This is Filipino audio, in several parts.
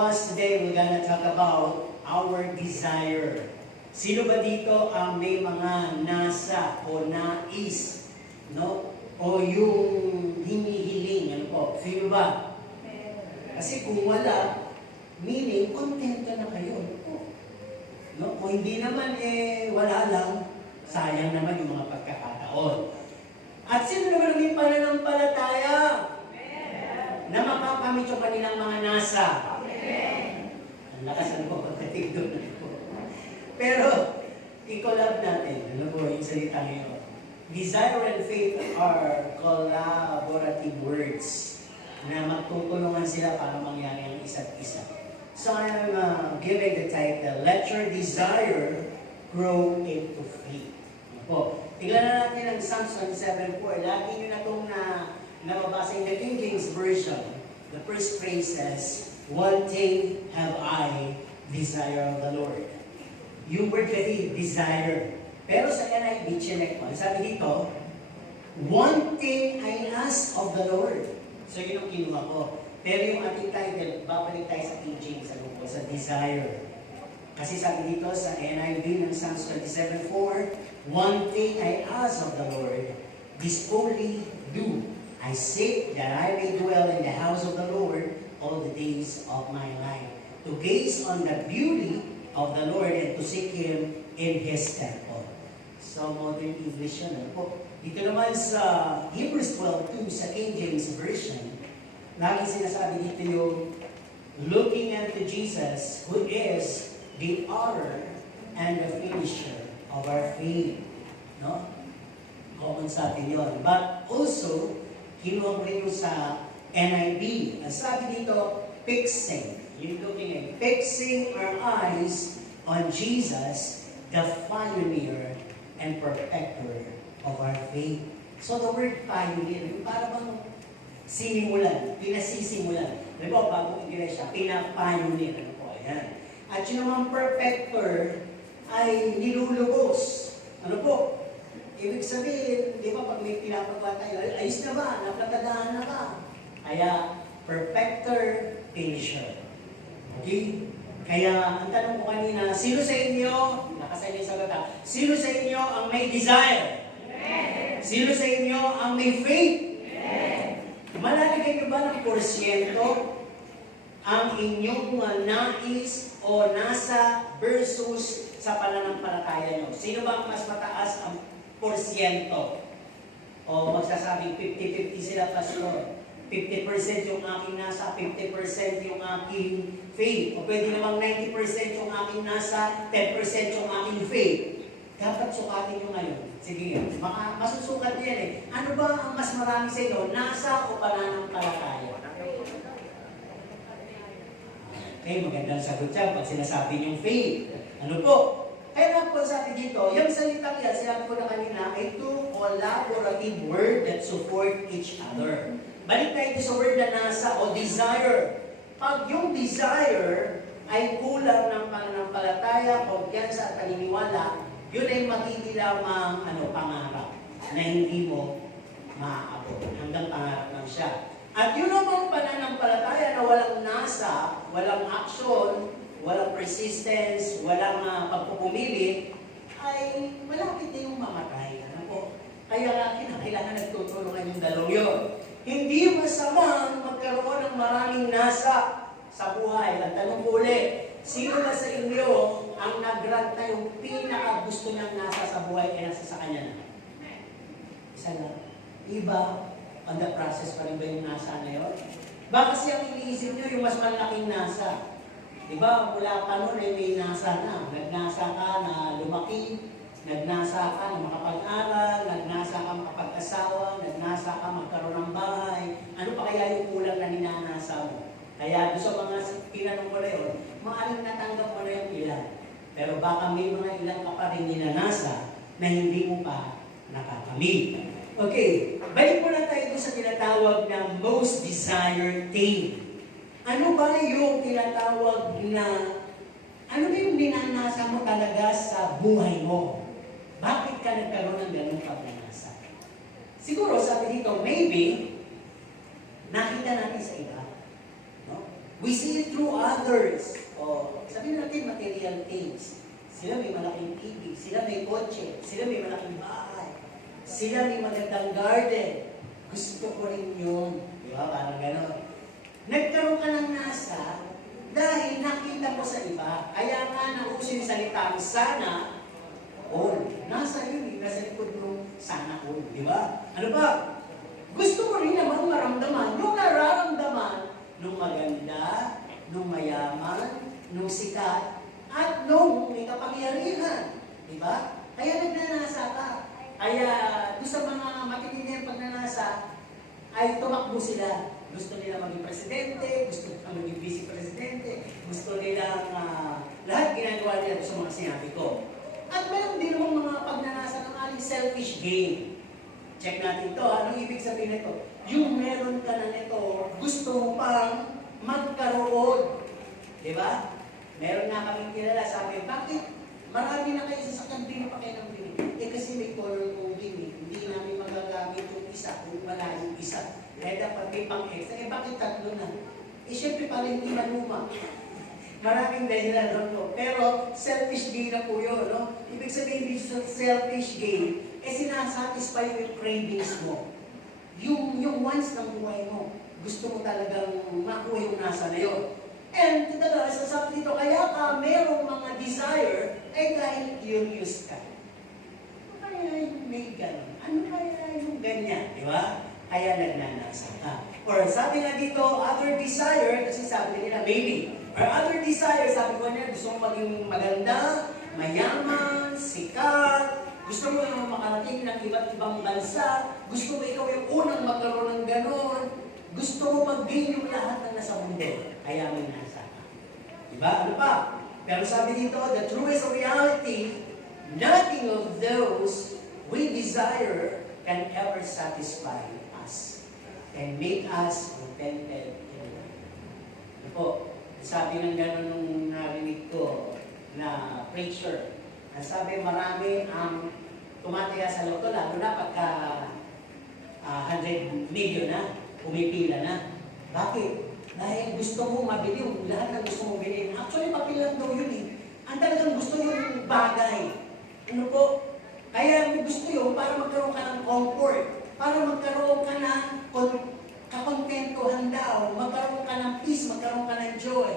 because today we're gonna talk about our desire. Sino ba dito ang may mga nasa o nais, no? O yung hinihiling, ano po? Sino ba? Kasi kung wala, meaning, kontento na kayo. Ano po? No? Kung hindi naman, wala lang, sayang naman yung mga pagkakataon. At sino naman ang may pananampalataya na makakamit yung kanilang mga nasa? Ang lakas ano po, pagdating doon. Pero, i-collab natin. Ano po yung salita ngayon? Desire and faith are collaborative words na magtutulungan sila para mangyari ang isa't isa. So I'm giving the title, Let Your Desire Grow into Faith. Ano po? Tingnan na natin ang Psalms 27:4. Lagi nyo na itong nababasa in the King James Version. The first phrase says, one thing have I desire of the Lord. Yung word kasi, desire. Pero sa NIV, chinek mo. Sabi dito, one thing I ask of the Lord. So yun ang kinuha ko. Pero yung ating title, babalik tayo sa King James, ano po, sa desire. Kasi sabi dito sa NIV ng Psalms 27:4, one thing I ask of the Lord, this only do, I seek that I may dwell in the house of the Lord all the days of my life, to gaze on the beauty of the Lord and to seek Him in His temple. So, modern English yun, ano po. Dito naman sa Hebrews 12:2 sa King James Version, lagi sinasabi dito yung looking unto Jesus, who is the author and the finisher of our faith. No? Common sa atin yun. But also, kinuha ko rin yung sa NIV. Ang sabi dito, fixing. You're looking at fixing our eyes on Jesus, the pioneer and perfecter of our faith. So the word pioneer, yung parang sinimulan, pinasisimulan. Diba, bago iglesia, pina-pioneer. Ano po, ayan. At yung naman perfecter ay nilulubos. Ano po? Ibig sabihin, di ba pag may pinapagawa tayo, ayos na ba? Naplatadahan na ba? Kaya, perfecter, finisher. Okay? Kaya, ang tanong ko kanina, sino sa inyo, nakasaya yung sagot ha, sino sa inyo ang may desire? Amen. Sino sa inyo ang may faith? Amen. Malalagay nyo ba ng porsyento ang inyong nais o nasa versus sa pananampalataya nyo? Sino ba ang mas mataas ang porsyento? O magsasabing 50-50 sila, Pastor. 50% yung aking nasa, 50% yung aking faith. O pwede namang 90% yung aking nasa, 10% yung aking faith. Dapat sukatin nyo ngayon. Sige, masusukat yan eh. Ano ba ang mas marami sa inyo? Nasa o pananampalataya? Okay, magandang sagot siya pag sinasabi niyong faith. Ano po? Kaya po sabi dito, yung salitang yan, sinabi ko na kanina, ay two collaborative word that support each other. Balik tayo sa word na nasa o desire. Pag yung desire ay kulang ng pananampalataya, kumpiyansa at paniniwala, yun ay magkikilamang pangarap na hindi mo maaabot. Hanggang pangarap lang siya. At yun namang pananampalataya na walang nasa, walang action, walang persistence, walang pagpupumili, ay malapit na yung mamatay. Ano po? Kaya kailangan nagtutulungan yung dalawang yun. Hindi masamang magkaroon ng maraming nasa sa buhay. Ang tanong ko ulit, sino ba sa inyo ang nag-grant na yung pinaka-gusto niyang nasa sa buhay ay nasa sa kanya na? Isa na. Iba, on the process pa rin ba yung nasa na yun? Baka kasi ang iniisip niyo yung mas malaking nasa. Diba, mula pa noon ay may nasa na. Nagnasa ka na lumaki, nagnasa ka na makapag-aral, nagnasa ka makapag-asawa, nagnasa ka magkaroon ng bahay. Ano pa kaya yung kulang na ninanasa mo? Kaya doon sa mga tinanong ko na yun, maaaring natanggap mo na yung ilan. Pero baka may mga ilan ka pa rin ninanasa na hindi mo pa nakakamit. Okay, balik muna tayo sa tinatawag na most desired thing. Ano ba yung tinatawag na, ano ba yung ninanasa mo talaga sa buhay mo? Bakit ka nagkaroon ng ganung pagnanasa? Siguro, sabi dito, maybe, nakita natin sa iba. No? We see it through others. O, sabihin natin material things. Sila may malaking TV, sila may kotse, sila may malaking bahay, sila may magandang garden. Gusto ko rin yun. Di ba? Parang gano'n. Nagkaroon ka ng nasa dahil nakita ko sa iba. Kaya nga nauso yung salitang sana all. Nasa yun, nasa likod ng sana all. Di ba? Ano ba? Gusto ko rin naman maramdaman yung nararamdaman nung maganda, nung mayaman, nung sikat, at nung may kapangyarihan. Di ba? Kaya nagnanasa ka. Kaya doon sa mga matitinding pagnanasa, ay tumakbo sila. Gusto nila maging presidente, gusto nila maging vice-presidente, gusto nila lahat ginagawa nila sa mga sinabi ko. At meron din mga pagnanasa ng aling selfish gain. Check natin ito. Anong ibig sabihin nito? Yung meron ka na nito, gusto mo pang magkaroon. Di ba? Meron nga kaming kilala, sabi, bakit marami na kayo sasakyan, di na pa kayo ng bini? Kasi may color coding eh. Hindi namin magagamit yung isa kung wala yung isa. Kaya dapat may pang-extra. Bakit tatlo na? Siyempre pala hindi maluma. Maraming dahilan doon po. Pero selfish gain na po yun, no? Ibig sabihin dito sa selfish gain, sinasatisfy mo yung cravings mo. Yung wants ng buhay mo. Gusto mo talagang makuha yung nasa na yun. And sasabi dito, kaya ka merong mga desire, dahil curious ka. Ano kaya yung may gano'n? Ano kaya yung ganyan? Di ba? Kaya nagnanasa ka. Or sabi nga dito, other desire, kasi sabi nila, maybe. Or other desire, sabi ko niya, gusto mo maging maganda, mayaman, sikat, gusto mo yung makarating ng iba't ibang bansa, gusto mo ikaw yung unang magkaroon ng gano'n, gusto mo mag-gain yung lahat ng nasa mundo. Kaya may nasa ka. Diba? Ano pa? Pero sabi dito, the truest reality, nothing of those we desire can ever satisfy us and make us contented in life. Ano po? Sabi ng gano'n nung narinig ko na preacher, ang sabi marami ang tumataya sa loto, lalo na pagka 100 million na, pumipila na. Bakit? Dahil gusto mo mabili yung lahat ng gusto mong bilhin. Actually, papilang daw yun eh. Ang talagang gusto yung bagay. Ano po? Kaya mo gusto yun para magkaroon ka ng comfort, para magkaroon ka ng kakontentuhan daw, magkaroon ka ng peace, magkaroon ka ng joy.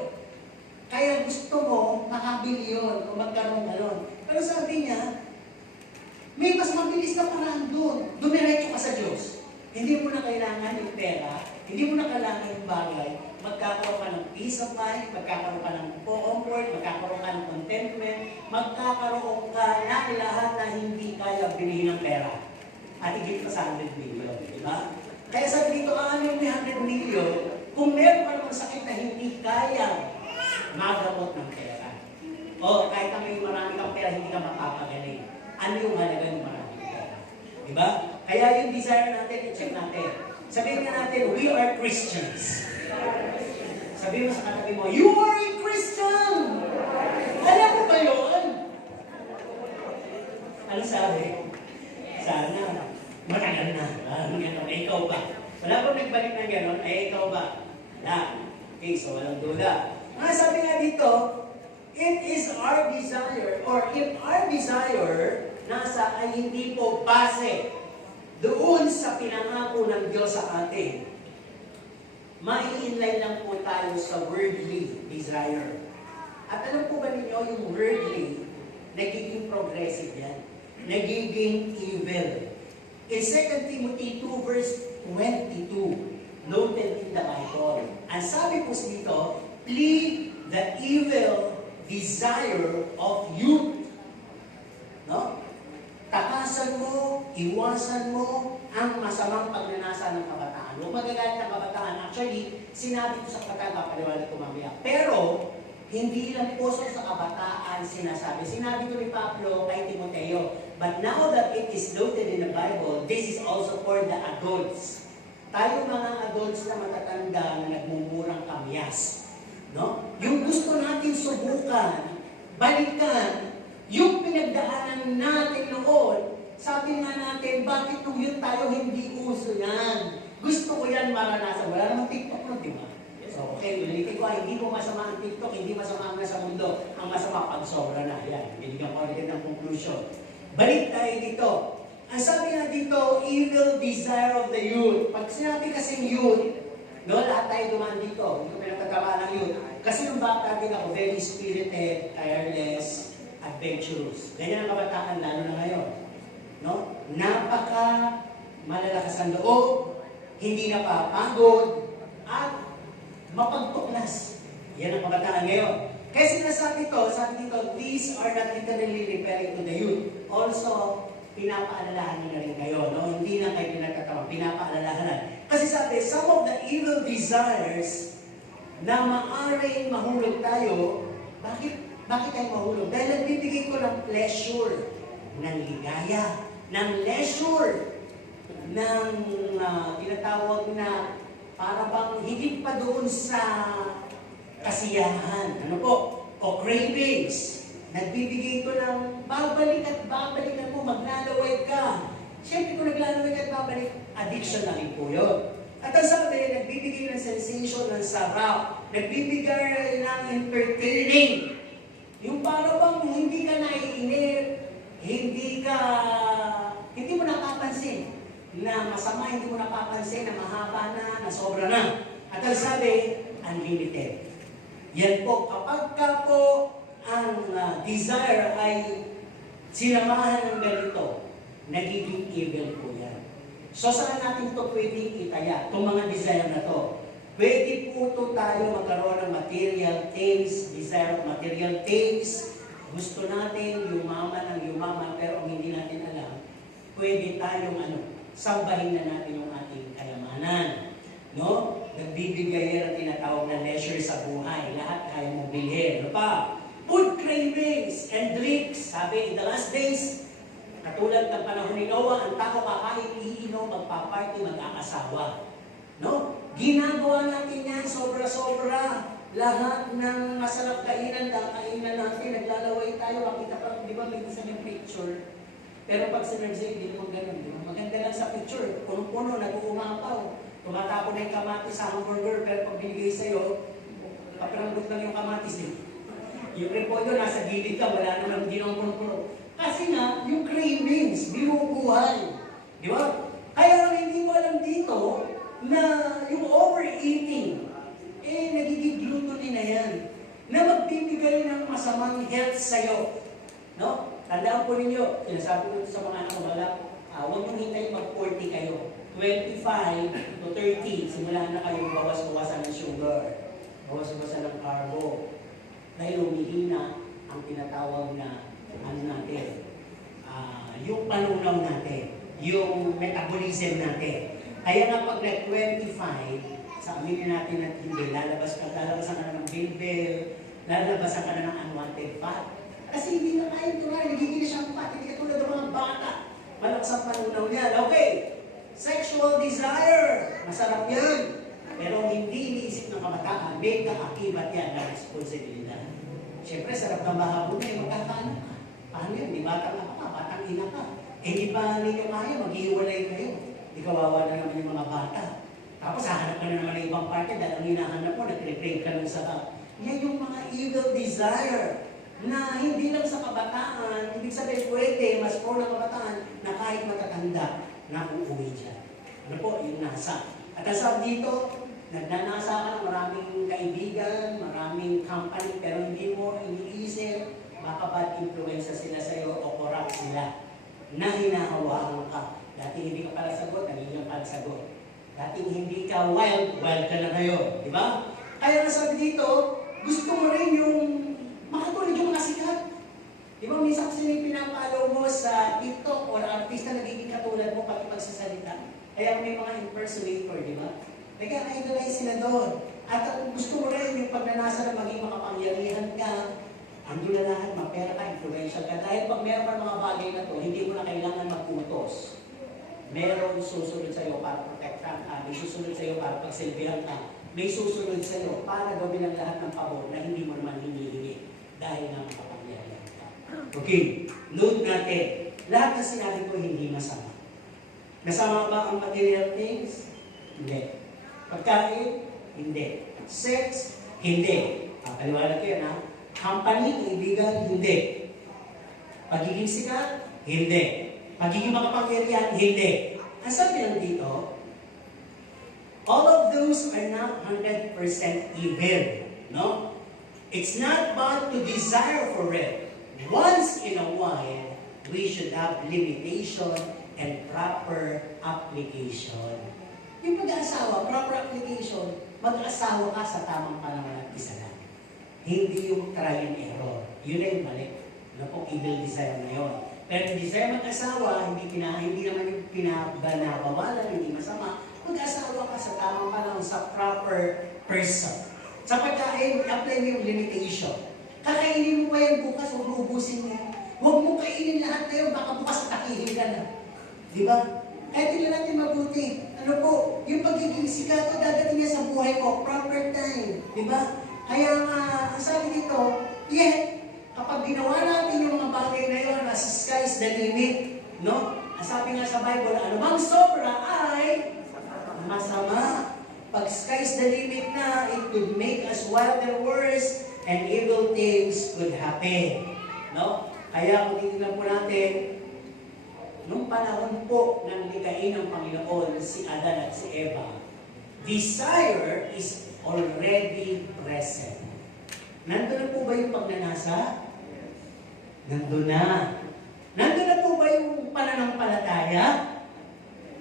Kaya gusto mo makabili yun o magkaroon ka nun. Pero sabi niya, may mas mabilis na paraan doon. Dumiretso ka sa Diyos. Hindi mo na kailangan yung pera, hindi mo na kailangan yung bagay. Magkakaroon ka ng peace of mind, magkakaroon ka ng comfort, magkakaroon ka ng contentment, magkakaroon ka ng lahat na hindi kaya bilhin ng pera. At higit pa sa 100 million, di ba? Kaya sabi dito, ano yung 100 million, kung meron ka namang sakit na hindi kaya magamot ng pera. O kahit na may marami kang pera, hindi ka mapapagaling. Ano yung halaga ng maraming pera? Di ba? Kaya yung desire natin, i-check natin. Sabihin nga natin, we are Christians. Sabihin mo sa katabi mo, you are a Christian! Alam mo ba yun? Ano sabi? Sana, matagal na. Ikaw ba? Wala bang nagbalik ng gano'n? Ikaw ba? Wala. Okay, so walang duda. Sabi nga dito, it is our desire, or if our desire nasa ay hindi po base doon sa pinangako ng Diyos sa atin, mai-inline lang po tayo sa worldly desire. At alam po ba ninyo, yung worldly, nagiging progressive yan. Nagiging evil. In 2 Timothy 2 verse 22, noted in the Bible, ang sabi po dito, flee the evil desire of youth. No? Takasan mo, iwasan mo ang masamang pagnanasa ng kabataan. Huwag magagalit ang kabataan. Actually, sinabi ko sa kabataan, papaliwanag ko mamaya. Pero, hindi lang po sa kabataan sinasabi. Sinabi ko ni Pablo kay Timoteo, but now that it is noted in the Bible, this is also for the adults. Tayo mga adults na matatanda na nagmumurang kamyas. No? Yung gusto natin subukan, balikan, yung pinagdaanan natin noon, sabi nga natin, bakit nung yun tayo hindi uso yan? Gusto ko yan maranasan. Wala namang TikTok na, di ba? So, okay, ulitin ko, hindi po masama ang TikTok, hindi masama ang nasa mundo. Ang masama pag sobra na. Yan, binigyan ko rin ng conclusion. Balik tayo dito. Ang sabi nga dito, evil desire of the youth. Pag sinabi kasing youth, no, lahat tayo dumaan dito. Hindi ko pinagkatamaan ng youth. Kasi nung bata din ako, very spirited, tireless, adventurous. Ganyan ang kabataan, lalo na ngayon. No? Napaka malalakas ang loob, hindi napapagod, at mapagtuklas. Yan ang kabataan ngayon. Kaya sinasabi ito, sabi dito, these are not literally referring to the youth. Also, pinapaalalahan na rin kayo. No? Hindi na kayo pinagtatawang, pinapaalalahanan. Kasi sabi, some of the evil desires na maaaring mahulog tayo, bakit tayo mahulog? Dahil nagbibigay ko ng pleasure, ng ligaya, ng leisure, ng tinatawag na para bang higit pa doon sa kasiyahan. Ano po? O cravings. Nagbibigay ko ng babalik at babalikan mo, maglalaway ka. Siyempre kung naglalaway ka at babalik, addiction na rin po yun. At ang sabi, nagbibigay ng sensation, ng sarap, nagbibigay ng entertaining. Yung para bang hindi ka naiinip, hindi mo napapansin na masama, hindi mo napapansin na mahaba na sobra na. At ang sabi, unlimited. Yan po, kapag ka po ang desire ay sinamahan ng ganito, nagiging evil po yan. So saan natin ito pwedeng itaya, itong mga desire na to? Pwede po ito tayo magkaroon ng material things, desire of material things. Gusto natin yumaman, pero ang hindi natin alam, pwede tayong sambahin na natin yung ating kayamanan. No? Nagbibigay yan ang tinatawag na leisure sa buhay. Lahat kaya mong bilhin. Ano pa? Food cravings and drinks. Sabi, in the last days, katulad ng panahon ni Noah, ang tao kakain, iinom, magpaparty, mag-aasawa. No? Ginagawa natin yan, sobra-sobra. Lahat ng masarap kainan natin, naglalaway tayo. Makita pa, di ba, may isa yung picture. Pero pag sinerge, hindi naman ganun. Di ba? Maganda lang sa picture. Puno-puno, nag-uumapaw. Tumatapon na yung kamatis sa hamburger, pero pag binigay sa'yo, papiranggot lang yung kamatis din. Yung repolyo, nasa gilid ka, wala naman, hindi naman puno-puno. Kasi nga, yung cravings, binubuhay. Di ba? Kaya hindi mo alam dito na yung overeating, nagiging gluttony na yan, na magbibigay ng masamang health sa'yo. No? Tandaan po ninyo, sinasabi ko sa mga anak wala, huwag nyo hintayin mag-40 kayo. 25 to 30, simulan na kayong bawas-bawasan ng sugar, bawas-bawasan ng carbo. Dahil humihina ang tinatawag na yung panunaw natin, yung metabolism natin. Kaya nga pag nag-25, sa aminin natin at hindi, lalabasan ka na ng bilbil, lalabasan ka na ng unwanted fat. Kasi hindi na kaya tumayo, nagiging siyang fat, hindi katulad ng mga bata. Malakas ang panunaw niya. Okay, sexual desire, masarap yan. Pero hindi iniisip ng kabataan, may kaakibat yan na responsibilidad. Siyempre, sarap ng mahabol na yung magkakaanak ka. Paano yan? Di batang ka pa, batang ina ka. Hindi ba ninyo kaya, maghihiwalay kayo. Di kawawa na naman yung mga bata. Tapos hahanap ka na naman ng ibang parte dahil ang hinahanap mo, nag-replay ka ng sarap. Yan yung mga evil desire na hindi lang sa kabataan, ibig sabihin pwede, mas pro na kabataan, na kahit matatanda, na uuwi dyan. Ano po, yung nasa. At ang sabi dito, nagnanasa ka ng maraming kaibigan, maraming company, pero hindi mo iniisip, baka bad influence sila sa'yo o corrupt sila, na hinahawaan ka. Dating hindi ka pala sagot, naging pala sagot. Dating hindi ka wild ka na ngayon. Di ba? Kaya nasabi dito, gusto mo rin yung makatulad yung mga sikat. Di ba, minsan kasi may pinapalo mo sa TikTok o artista nagiging katulad mo pag ipagsasalita. Kaya may mga impersonator, di ba? Nag-idolize sila doon. At gusto mo rin yung pagnanasa na maging makapangyarihan ka, ando na lahat, mapera ka, influential ka. Dahil pag meron ka mga bagay na to, hindi mo na kailangan magputos. Meron susunod sa iyo para protektahan ka, may susunod sa iyo para pagsilbihan ka, may susunod sa iyo para gawin ang lahat ng pabor na hindi mo naman hinihingi dahil nga makapangyarihan ka. Okay, note natin, lahat na sinabi ko hindi masama. Masama ba ang material things? Hindi. Pagkain? Hindi. Sex, hindi. Paliwanag ko yan ha. Company, kaibigan, hindi. Pagiging sikat, hindi. Pagiging makapangyarihan, hindi. Ang sabi lang dito, all of those are not 100% evil. No? It's not bad to desire for it. Once in a while, we should have limitation and proper application. Yung pag-aasawa, proper application, mag-asawa ka sa tamang panahon at isa lang. Hindi yung try and error. Yun na yung mali. Ano pong evil desire na yun. Pero yung desire mag-asawa, hindi naman yung pinabanabawalan, hindi masama. Mag-asawa ka sa tamang panahon, sa proper person. Sa pagkain, apply mo yung limitation. Kakainin mo pa yan bukas, huwag mo ubusin mo. Huwag mo kainin lahat na yun, baka bukas takihin ka na. Di ba? Kaya tingnan natin mabuti. Ano po, yung pagiging sikat ko, dadating niya sa buhay ko, proper time. Di ba? Kaya nga, ang sabi dito, kapag ginawa natin yung mga bagay na yun, as sky's the limit. No? Ang sabi nga sa Bible, anumang sobra ay masama. Pag sky's the limit na, it could make us wilder worse and evil things could happen. No? Kaya kung titignan po natin, nung panahon po ng likain ng Panginoon, si Adan at si Eva, desire is already present. Nandun na po ba yung pagnanasa? Nandun na. Nandun na po ba yung pananampalataya?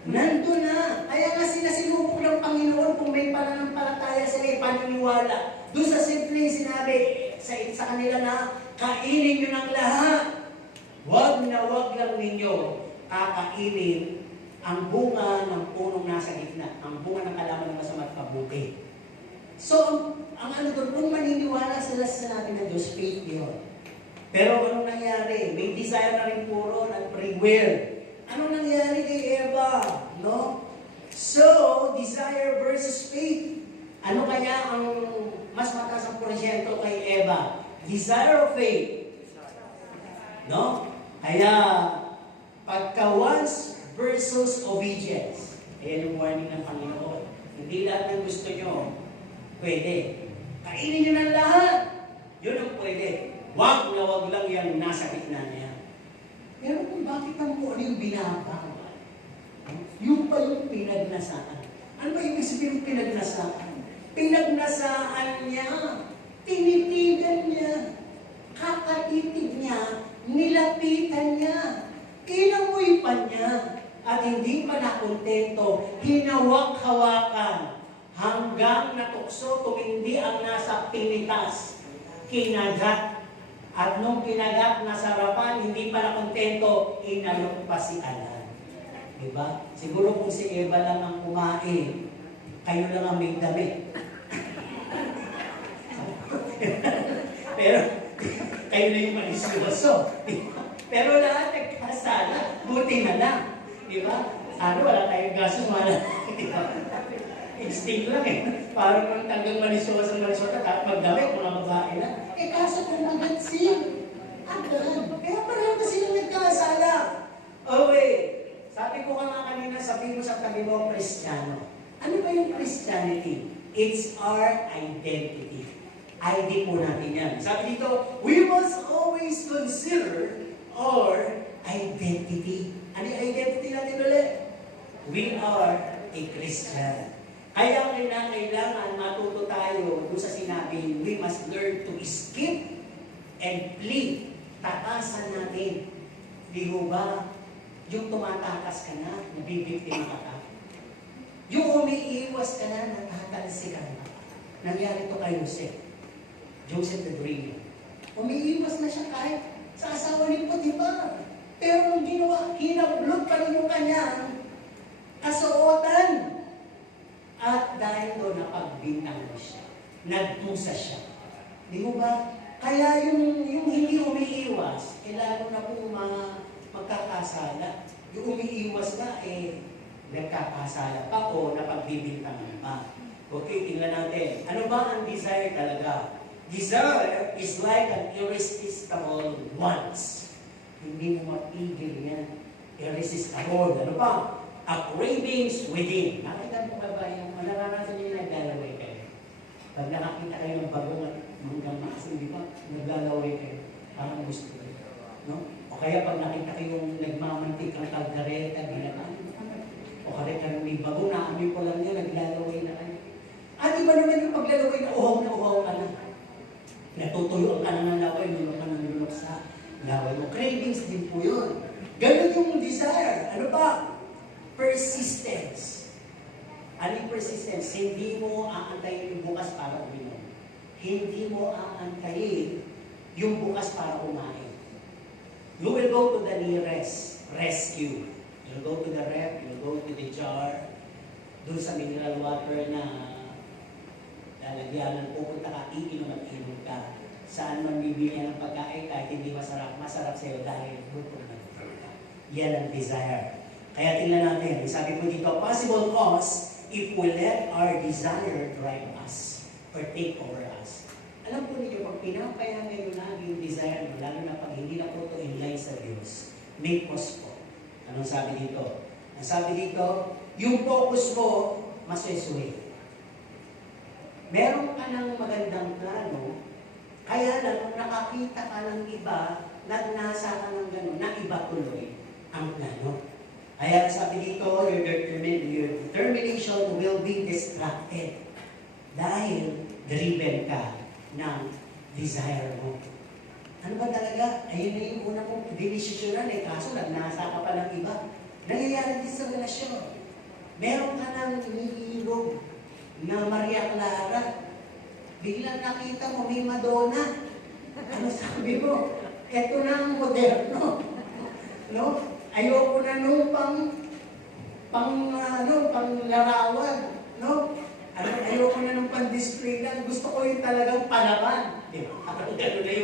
Nandun na. Kaya nga sinasilubok ng Panginoon kung may pananampalataya sila, paniniwala. Doon sa simpleng sinabi sa kanila na, kainin nyo ng lahat. Wag na wag lang ninyo kakainin ang bunga ng punong nasa gitna, ang bunga ng kalaman ng masama at mabuti. So, ang ano doon, kung maniniwala sila sa natin na Diyos, faith yun. Pero anong nangyari? May desire na rin puro ng free will. Anong nangyari kay Eva? No? So, desire versus faith. Ano kaya ang mas mataas ang porsyento kay Eva? Desire or faith? No? Kaya, pagka wants versus obedience. Ayan yung warning ng Panginoon. Hindi lahat ng gusto nyo, pwede. Kainin nyo ng lahat. Yun ang pwede. Wag na wag lang yung nasa gitna niya. Pero kung bakit ang po ano yung binabawal? Yung pa yung pinagnasaan. Ano ba yung sabihin yung pinagnasaan? Pinagnasaan niya. Tinitigan niya. Kakatitig niya. Nilapitan niya. Inamoy pa niya. At hindi pa nakontento. Hinawak-hawakan. Hanggang natukso, tumindi ang nasa pinitas. Kinagat. At nung kinagat na sarapan, hindi pa nakontento, inalok pa si Adan. Diba? Siguro kung si Eva lang ang kumain, kayo lang ang may damit. Pero, kayo na yung malisyoso. Pero lahat nagkasala, buti na lang. Diba? Ano, wala tayong gaso, wala. Diba? Instinct lang eh. Parang kung tanggang malisyoso, at magdamit, mga babae na. Kaso kung agad siya, agad. Kaya pareho na silang nagkasala. Okay. Sabi ko nga kanina, sabi mo sa tabi mo, Kristiyano. Ano ba yung Christianity? It's our identity. ID po natin yan. Sabi dito, we must always consider our identity. Ano yung identity natin ulit? We are a Christian. Kaya kailangan matuto tayo doon sa sinabi, we must learn to skip and plead. Takasan natin. Di ba? Yung tumatakas ka na, nabibiktima ka ka. Yung umiiwas ka na, natatalsi ka na. Nangyari to kay Joseph the Dreamer. Umiiwas na siya kahit sa asawa ni Potiphar. Pero nung ginawa, hinablot pa rin yung kanyang kasuotan. At dahil doon, napagbintang na siya. Nagpusa siya. Di mo ba? Kaya yung hindi umiiwas, lalo na po magkakasala. Yung umiiwas na, nagkakasala pa o napagbibintangan pa. Okay, tingnan natin. Ano ba ang desire talaga? Desire is like an irresistible wants. Hindi mo mapigil yan. Irresistible. Ano ba? A cravings within. Nakita mo ba yung naranasan niyo naglalaway kayo? Pag nakakita kayo ng bagong at hanggang maasin, di ba? Naglalaway kayo. Parang gusto kayo. No? O kaya pag nakita kayong nagmamantik ang kaldereta, ginagawa, o kaya may bago na, amin ko lang yun, naglalaway na kayo. At iba naman yung paglalaway na uhaw ka na. Natutuyuan ka na ng laway, nulok ka ng nulok sa laway mo. Cravings din po yun. Ganun yung desire. Ano ba? Persistence. Ano yung persistence? Hindi mo aantayin yung bukas para uminom. Hindi mo aantayin yung bukas para kumain. You will go to the nearest rescue. You'll go to the ref, you'll go to the jar, doon sa mineral water na lalagyanan, pupunta ka, iinom at inom ka. Saan man bibigyan ng pagkain kahit hindi masarap, masarap sa'yo dahil gutom na gutom ka. Yan ang desire. Kaya tingnan natin, sabi po dito, possible cause if we let our desire drive us or take over us. Alam po ninyo, pag pinapayagan nyo lagi yung desire mo, lalo na pag hindi na po ito in line sa Diyos, may cause po. Anong sabi dito? Ang sabi dito, yung focus mo, masesway. Meron ka ng magandang plano, kaya lang kung nakakita ka ng iba, nagnasa ka ng gano'n, na iba tuloy ang plano. Kaya sabi dito, your determination will be distracted dahil driven ka ng desire mo. Ano ba talaga? Ayun na yung una kong dinisisyonan kaso nagnasa ka pa ng iba. Nangyayari din sa relasyon. Meron ka ng iniirog na Maria Clara. Biglang nakita mo, may Madonna. Ano sabi mo? Ito na ang moderno. No? Ayoko na nung panglarawan. No? Ayoko na nung pang-display lang. Gusto ko yung talagang palaban. Di ba? Parang gano'n na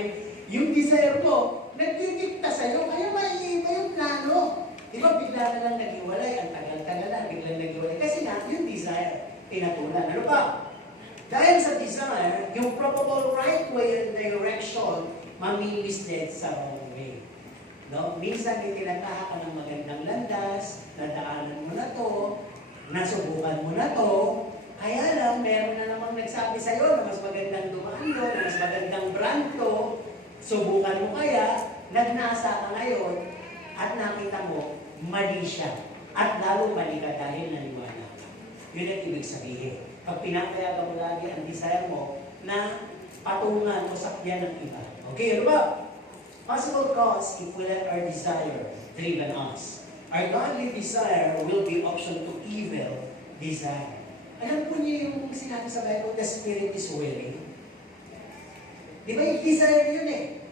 yung desire mo, nagdidikta sa'yo, kaya maiiba yung plano. Di ba, bigla na lang nag-iwalay, ang tagal-tagal na, biglang nag-iwalay. Kasi nga, yung desire, pinatulan. Ano ba? Dahil sa desire, yung probable right way and direction, mamimislead sa wrong way. No? Minsan, itinataha ka ng magandang landas, nadaanan mo na to, nasubukan mo na to, kaya lang, meron na namang nagsabi sa'yo na mas magandang dumaan doon, na mas magandang brand to, subukan mo kaya, nagnasa ka ngayon, at nakita mo, mali siya. At lalo mali ka dahil naniwala ka. Yun ang ibig sabihin. Pag pinapayagan mo lagi ang desire mo, na patungan o sakyan ng iba. Okay, ano ba? Possible cause if we let our desire driven us. Our godly desire will be option to evil desire. Alam po niyo yung sinabi sa Bible, the spirit is willing. Di ba yung desire yun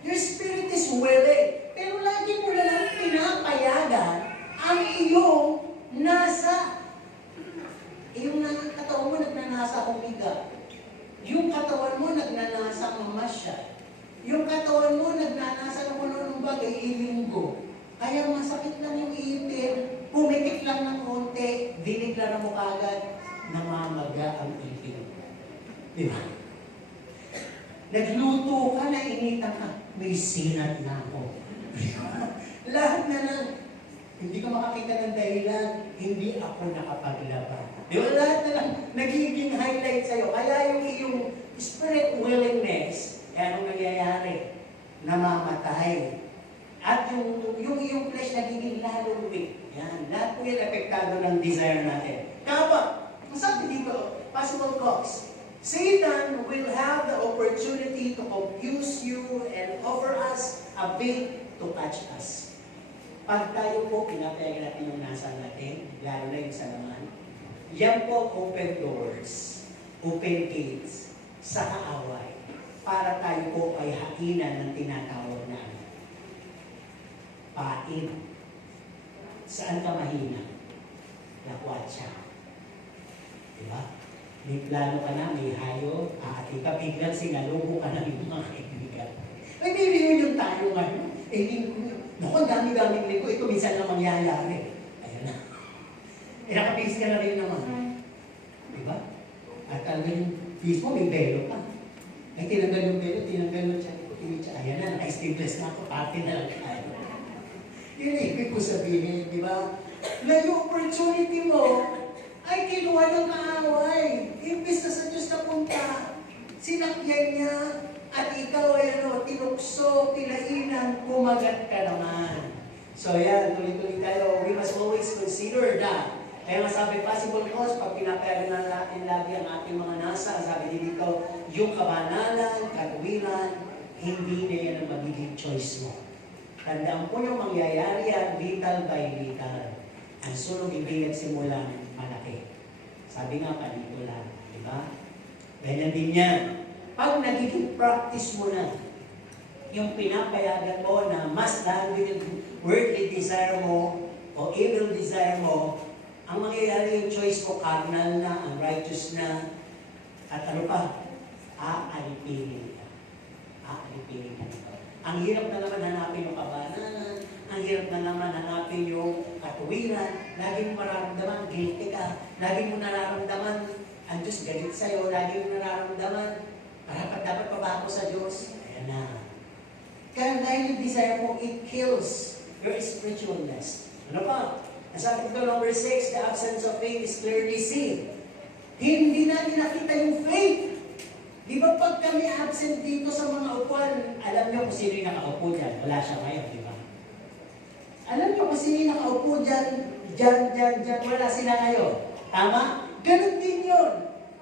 Your spirit is willing. Pero lagi mo na lang pinapayagan ang iyong nasa. Yung katawan mo nagnanasa humiga. Yung katawan mo nagnanasa mamasya. Yung katawan mo nagnanasa ng ng bagay, ilinggo. Kaya masakit lang yung ipin, pumikit lang ng konti, dinigla mo kagad, namamaga ang ipin. Di ba? Nagluto ka na, initan ka, may sinat na ako. Lahat na lang, hindi ka makakita ng dahilan, hindi ako nakapaglaba. Di ba? Lahat na lang, nagiging highlight sa'yo. Kaya yung iyong spirit willingness, anong nangyayari? Namamatay. At yung iyong flesh nagiging lalong weak. Yan. Lahat po yan epektado ng desire natin. Kaya ba? Ang sabi dito, possible cause. Satan will have the opportunity to confuse you and offer us a bait to catch us. Pag tayo po, pinapayagan natin yung nasa natin, lalo na yung sa laman, yan po open doors, open gates sa kaaway para tayo po ay hainan ng tinatawag na pain. Saan ka mahina? Lakwatsa. Diba? May plano ka na, may hayo, aati ka, biglang sinalubo ka na yung mga kaibigan. Ay, may reunion tayo ngayon. Naku, dami-daming linggo. Ito minsan lang mangyayari. Ayan na. Nakapis ka na rin naman. Diba? At talaga yung piece mo, may belo pa. Ay, tinanggal yung belo, tinanggal yung chat ko, ayan na, naka-staples na ako, pati na lang tayo. Yun ang ibig ko sabihin, di ba? Na yung opportunity mo ay kinuha ng kaaway. Imbis na sa Diyos na punta, Sinakyan niya, at ikaw ay tinukso, kinainan, kumagat ka naman. So yan, tuloy-tuloy tayo. We must always consider that. Kaya masabi, possible cause, pag pinapayagan na natin lagi ang ating mga nasa, sabi din dito, yung kabanalan, katuwiran, hindi na yan ang magiging choice mo. Tandaan po yung mangyayari yan, little by little. Ang sunog hindi nagsimulang malaki. Sabi nga, palito lang. Diba? Ganyan din yan. Pag nagiging practice mo na, yung pinapayagan mo na mas lalo yung worldly desire mo o evil desire mo, ang mangyayari yung choice mo, carnal na, unrighteous na, at ano pa, aalipinin ka. Aalipinin ka nito. Ang hirap na naman hanapin yung kabananan, ang hirap na naman hanapin yung katuwiran, lagi mo mararamdaman, guilty ka, lagi mo nararamdaman, ang Diyos galit sa'yo, lagi mo nararamdaman, dapat pa ba ako sa Diyos? Ayan na. Kaya dahil yung desire mo, it kills your spiritualness. Ano pa? Sabi ko, number 6, the absence of faith is clearly seen. Hindi natin nakita yung faith. Di ba pag kami absent dito sa mga upuan, alam niyo kung sino yung nakaupo dyan? Wala siya ngayon, di ba? Alam niyo kung sino yung nakaupo dyan, wala sila ngayon. Tama? Ganun din yun.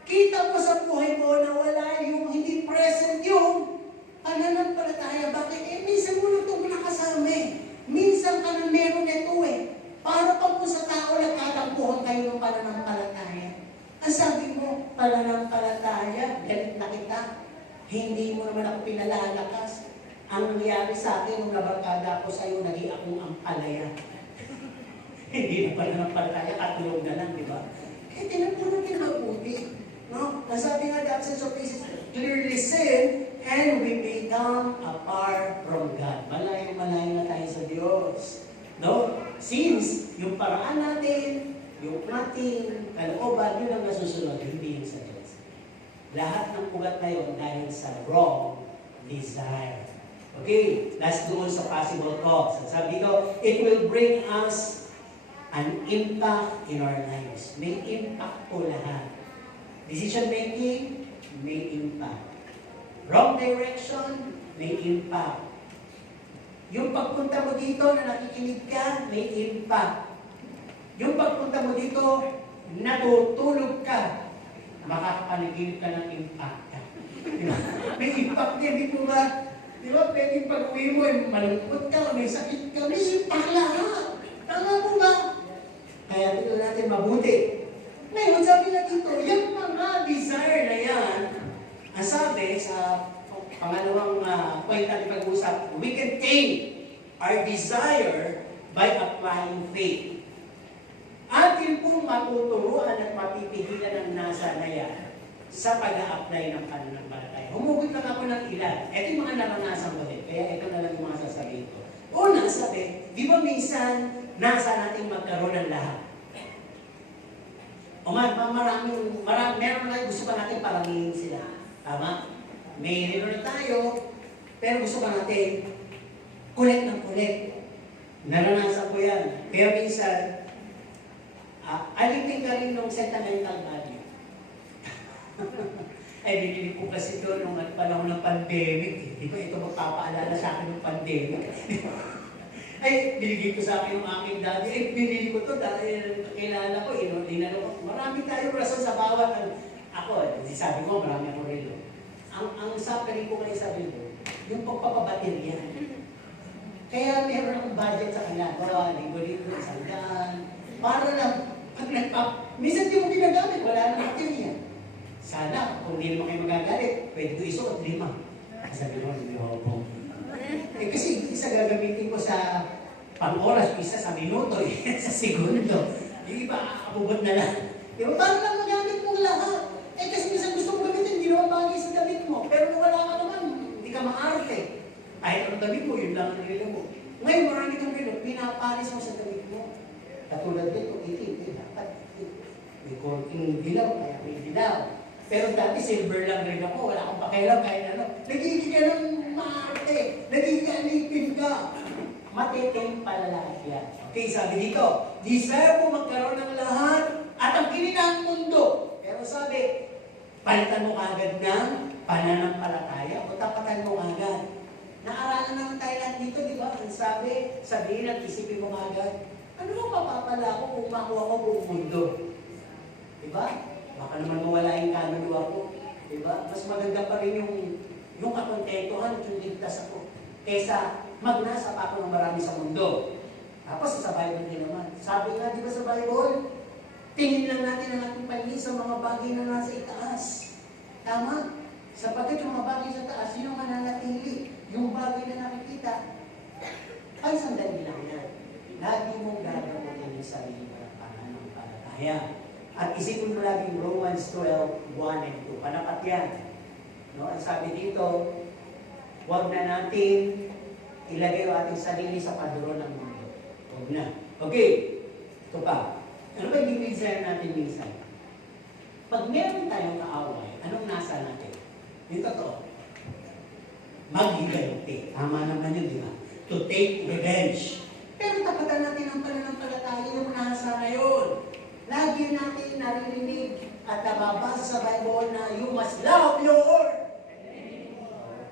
Kita mo sa buhay mo na wala yung hindi present yung pananampalataya. Bakit? Minsan mo na itong nakasama eh. Minsan ka na meron ito eh. Para pag po sa tao, nagtatampuhan kayo ng pananampalataya. Ang sabi mo, pananampalataya, galit na kita. Hindi mo naman ako pinalalakas. Ang nangyari sa akin, nung nabarkada ako sa iyo, naging akong ampalaya. Hindi na pananampalataya, katulog na lang, di ba? Kaya tinagpunan kinabuti. No? Nasabi nga, the absence of faith is clearly sin, and we become apart from God. Malayo-malayo na tayo sa Diyos. No? Since yung paraan natin, yung ating kalooban, yun ang nasusunod, hindi yun sa Diyos. Lahat ng ugat na yun dahil sa wrong desire. Okay, let's doon sa possible cause. Sabi ko, it will bring us an impact in our lives. May impact po lahat. Decision making, may impact. Wrong direction, may impact. Yung pagpunta mo dito na nakikinig ka, may impact. Yung pagpunta mo dito, natutulog ka, makakapanaginip ka ng impact ka. Diba? May impact yan, di po ba? Di ba, pwede pag-uwi mo, malungkot ka, may sakit ka, may impact lahat. Tama mo ba? Kaya dito natin mabuti. Ngayon, sabi na dito, yung mga desire na yan, ang sabi sa pangalawang point natin pag-usap, we can tame our desire by applying faith. Atin pong matuturuan at mapipigilan ang nasa na yan sa pag-a-apply ng pananampalataya. Humugot lang ako ng ilan. Ito yung mga naranasan ko din. Kaya ito na lang yung mga sasabihin ko. Una, sabi, di ba minsan nasa nating magkaroon ng lahat? O meron na gusto pa natin parangin sila. Tama? May rino na tayo, pero gusto pa natin kulit ng kulit. Naranasan ko yan. Kaya minsan, alipin ka rin ng sentimental value. Ay, binili ko kasi ito nung panahon ng pandemic. Di ba ito magpapaalala sa akin ng pandemic? Ay, binigay ko sa akin ng aking daddy. Ay, binili ko ito dahil kilala ko, inano ko. Marami tayong rason sa bawat. Ako, sabi ko, marami ako rin. Ang sapari ko kayo sabi ko, yung pagpapabaterya. Kaya meron akong budget sa kanila. Linggo-linggo, isang para lang, minsan di mo ginagamit, wala nang baterya. Sana, kung hindi naman kayo magagalit, pwede ko isuot 5. Sabi ko, hindi ako. Kasi isa gagamitin ko sa pang-oras, isa sa minuto, sa segundo. Yung iba, abubot na lang. Di ba, paano lang magamit mong lahat? Kasi minsan gusto mo gamitin, hindi naman bagay sa damit mo. Pero kung wala ka naman, hindi ka maarte. Kahit anong damit mo, yun lang ang nila mo. Ngayon, marami kang relo, pinapalis mo sa damit mo. Katulad dito, itim, dapat. May konting dilaw, kaya may dilaw. Pero dati silver lang rin ako, wala akong pakialam kahit ano. Nagiging ka ng maarte, nagiging alipin ka. Matitim pala lahat yan. Okay, sabi dito, desire mo magkaroon ng lahat at ang kininang mundo. Pero sabi, palitan mo kagad ng pananampalataya o tapatan mo agad. Naaralan naman tayo lang dito, di ba? Ang sabihin at isipin mo agad, ano ba mapapala ko kung makuha ko buong mundo? Di ba? Baka naman mawala yung kaluluwa ko. Di ba? Mas maganda pa rin yung kakontentuhan at yung ligtas ako. Kesa magnasa pa ako ng marami sa mundo. Tapos sa Bible din naman. Sabi nga, di ba sa Bible, tingin lang natin ang ating paningin sa mga bagay na nasa itaas. Tama? Sapagkat yung mga bagay sa taas, yun ang mananatili. Yung bagay na nakikita, ay sandali lang yan. Lagi mong gagamutin yung sarili mo ng pananampalataya. At isipin mo lagi Romans 12, 1 and 2. Panapat yan. No? Ang sabi dito, huwag na natin ilagay ang ating sarili sa padron ng mundo. Huwag na. Okay, ito pa. Ano ba yung desire natin minsan? Pag meron tayong kaaway, anong nasa natin? Yung totoo. Maghiganti. Tama naman yun, di ba? To take revenge. Pero tapatan natin ang pananampalataya yung nasa ngayon. Lagi natin naririnig at nababasa sa Bible na you must love your Lord.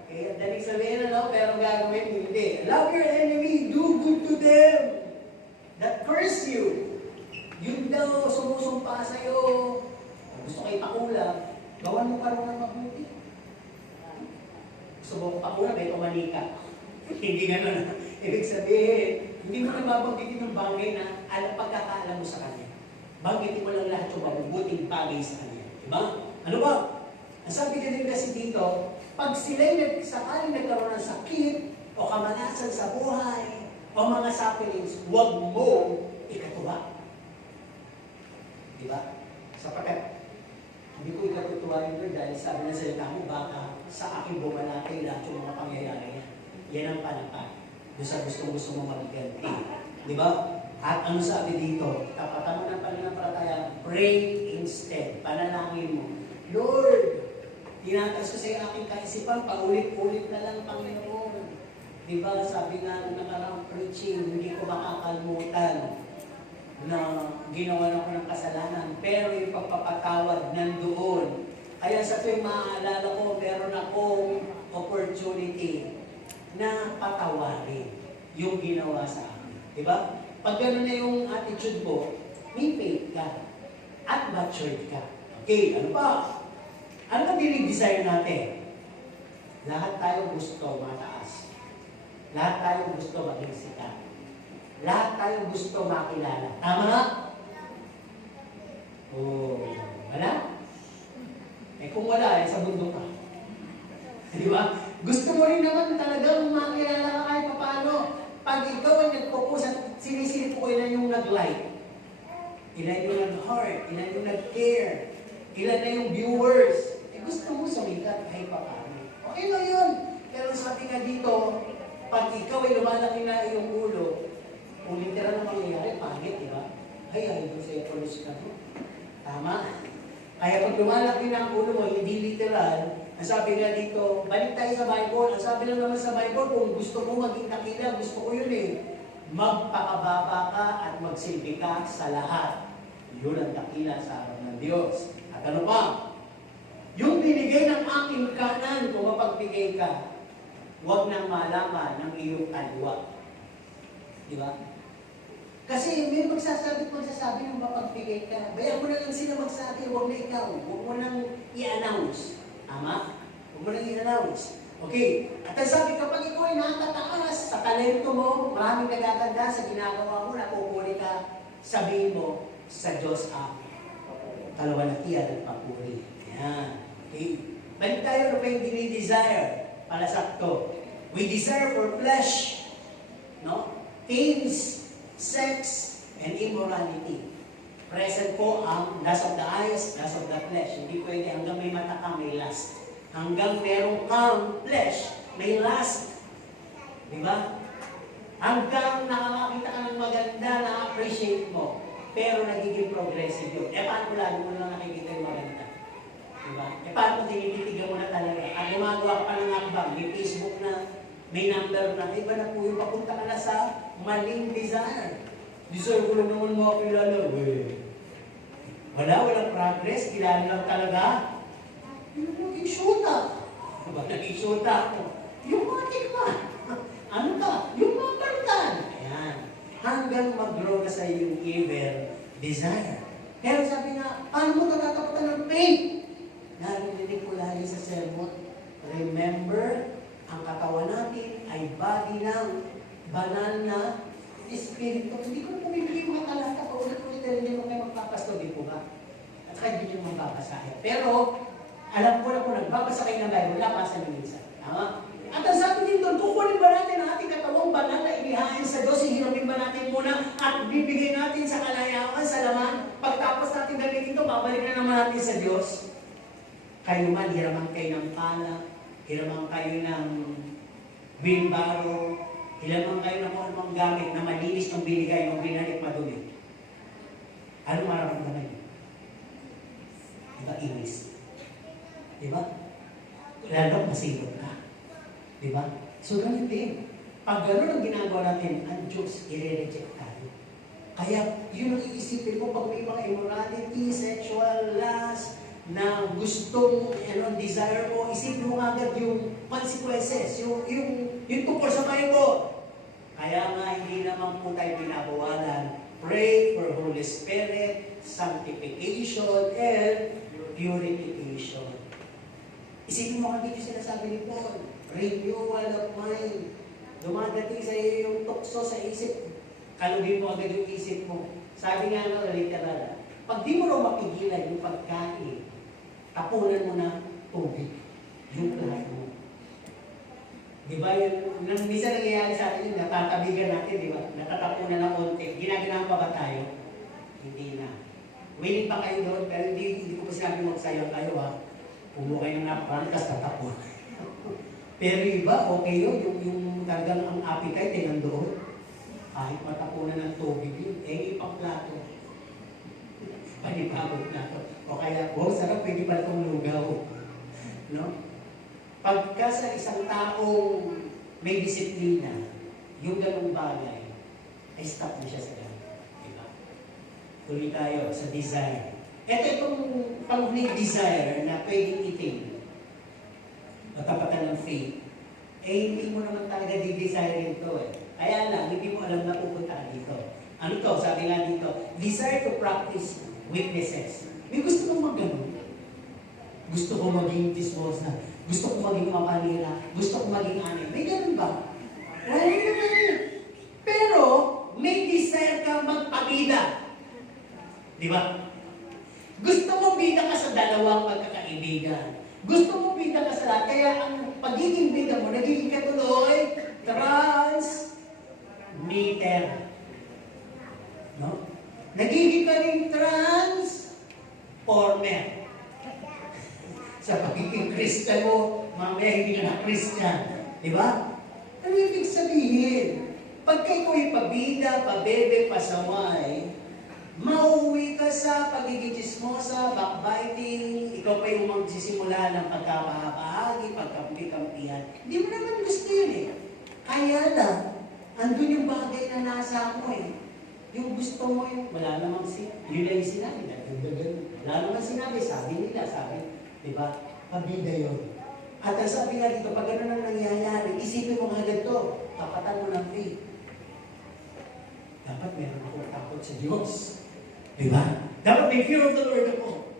Okay, ang daling sabihin pero gagawin hindi. Love your enemy, do good to them that curse you. Yun daw sumusumpa sa'yo. Gusto kayo pakula, gawan mo pa rin ng mabuti. Gusto mo pakula, may tumanika. Hindi gano'n. Ibig sabihin, hindi mo na mabanggitin ng bagay na pagkakaalam mo sa kanya. Banggitin mo lang lahat yung mabubuting bagay sa kanya. Diba? Ano ba? Ang sabi ka din kasi dito, pag sila'y sakaling nagkaroon ng sakit o kamalasan sa buhay o mga sufferings, huwag mo ikatuwa. Diba? Sapagkat, hindi ko ikatutuwa rin doon dahil sabi na salita mo, baka sa akin bumalatay lahat yung mga pangyayari niya. Yan ang panapan. Doon sa gusto mo magiganti. Diba? At ano sabi dito? Tapatan mo ng pananampalataya, pray instead. Panalangin mo. Lord, tinatas ko sa iyo aking kaisipan, paulit-ulit na lang, Panginoon. Diba? Sabi nga nung nakaraang preaching, hindi ko makakalimutan na ginawa ko ng kasalanan, pero yung pagpapatawad nandoon. Kaya sa tuwing maaalala ko, meron akong opportunity na patawarin yung ginawa sa akin. Diba? Pag gano'n na yung attitude mo, may faith ka at matured ka. Okay, ano pa? Ano ba desire natin? Lahat tayo gusto mataas. Lahat tayo gusto maging sikat. Lahat tayo gusto makilala. Tama? Oh, wala? Kung wala, sa bundok ka. Di ba? Gusto mo rin naman talagang makilala ka kahit paano. Pag ikaw ay nag-focus at sinisilip ko ilan yung nag-like, ilan yung nag-heart, ilan yung nag-care, ilan na yung viewers, gusto mo sumikat kahit paano. Okay na yun. Pero sabi nga dito, pag ikaw ay lumalaki na iyong ulo, kung literal na mangyayari, pangit, di ba? Ay, doon sa evolution na mo. Tama. Kaya pag lumalaki na ang ulo mo, hindi literal, ang sabi nga dito, balik tayo sa Bible. Ang sabi lang naman sa Bible, kung gusto mo maging dakila, gusto ko yun magpakababa ka at magsilbi ka sa lahat. Yun ang dakila sa harap ng Diyos. At ano pa? Yung binigay ng aking kanan, kung mapagbigay ka, huwag nang malaman ng iyong kaliwa. Di ba? Kasi may magsasabi ng mapagbigay ka. Bayan mo na lang sila magsabi, huwag na ikaw. Huwag mo nang i-announce. Tama? Huwag mo nang i-announce. Okay. At ang sabi, kapag ikaw ay nakataas sa talento mo, maraming nagaganda sa ginagawa mo, napupuri ka, sabihin mo, sa Diyos ang kalawalatian at papuri. Yan. Okay. Balik tayo na pa yung dinidesire para sakto. We desire for flesh. No? Things, sex, and immorality. Present po ang lust of the eyes, lust of the flesh. Hindi pwede hanggang may mata ka, may lust. Hanggang meron kang flesh, may lust. Diba? Hanggang nakakakita ka ng maganda, na-appreciate mo. Pero nagiging progressive yun. Paano kung lagi mo lang nakikita yung maganda? Diba? Paano kung tinititigan mo na talaga? At gumagawa ka pa ng hakbang, may Facebook na, may number na, iba na po yung papunta ka na sa maling desire. Desire ko lang naman mga kilala. Walang progress, kilala lang talaga. Yung maging shoota. Diba? Nag-isulta ako. Yung mga tikman. Ano ka? Yung mga balutan. Ayan. Hanggang mag-grow na sa yung evil desire. Pero sabi nga, paano mo natataputan ng faith? Narinig ko lagi sa sermon. Remember, ang katawan natin ay body ng banal na espiritu. Hindi ko pumibigay mga talata pa ulit-ulit na rin yung kayo magpapasto, di po ba? At saka hindi nyo magpapasahin. Pero, alam ko na kung nagbabasa kayo ng Bible, lapasan nyo minsan. Tama? At ang sabi din doon, kukunin ba natin ang ating katawang banal na inihain sa Diyos, ihiramin ba natin muna at bibigyan natin sa kalayaan, sa laman, pagtapos natin gamitin ito, babalik na naman natin sa Diyos. Kayo man, hiraman kayo ng pala, hiraman kayo ng wheelbarrow, hiraman kayo ng kung anumang gamit na malinis ng binigay ng binalik madumi. Ano mararamdaman niyo? Diba, inis? Diba? Lalo masipot ka. Diba? So, ganun din. Pag gano'n ang ginagawa natin, ang Diyos, i-reject tayo. Kaya, yun ang iisipin mo pag may mga immorality, sexual lust, na gustong, desire mo, isipin mo agad yung consequences, yung tungkol sa Bible. Kaya nga, hindi naman po tayo pinabawalan. Pray for Holy Spirit, sanctification, and purification. Isipin mo kami yung sinasabi ni Paul, renewal of mind. Dumadating sa iyo yung tukso sa isip. Kalugin mo agad yung isip mo. Sabi nga literal, pag di mo raw mapigilan yung pagkain, tapunan mo na tubig. Yung lahat mo. Di ba yun? Minsan nangyayari sa atin yun, natatabigan natin, di ba? Natatapunan na konti. Ginaganahan pa ba tayo? Hindi na. Willing pa kayo doon, pero hindi ko pa sinabi magsayang kayo ha. Pumo kayo ng naparantas, tatapon. Pero iba, okay yun. Yung talagang ang appetite ay nandoon. Kahit matapunan ng tubig yun, ipang plato. Panipabot na to. O kaya, sarap, pwede pala itong lugaw. No? Pagka sa isang taong may disiplina, yung ganung bagay, ay stop na siya sa ganun. Diba? Tuloy tayo sa desire. Ito itong pang-need desire na pwedeng itin. Matapatan ng faith. Hindi mo naman talaga di-desire ito eh. Kaya lang, hindi mo alam na pupunta ka dito. Ano to? Sabi nga dito, desire to practice witnesses. May gusto kong mag-ganon. Gusto ko maging chismosa. Gusto ko maging mapanira. Gusto ko maging anay. May ganun ba? Wala naman. Pero, may desire ka magpabida. Di ba? Gusto mo bida ka sa dalawang magkakaibigan. Gusto mo bida ka sa lahat. Kaya ang pagiging bida mo, nagiging katuloy, transmitter. No? Nagiging ka rin transformer. Sa pagiging Christian mo, mamaya hindi ka na Christian. Di ba? Ano ibig sabihin? Pagka ikaw pabida, pabebe, pasaway, mauwi ka sa pagiging chismosa, backbiting, ikaw pa yung magsisimula ng pagkapahapahagi, pagkampi-kampihan. Hindi mo naman gusto yun eh. Kaya lang, andun yung bagay na nasa mo eh. Yung gusto mo yung, wala namang yun lang yung sinabi. Wala namang sinabi, sabi nila, diba? Pabida yun. At ang sabi nga dito, pag gano'n ang nangyayari, isipin mo nga ganito, tapatan mo ng faith. Dapat meron akong takot sa Diyos. Diba? Dapat may fear of the Lord ako.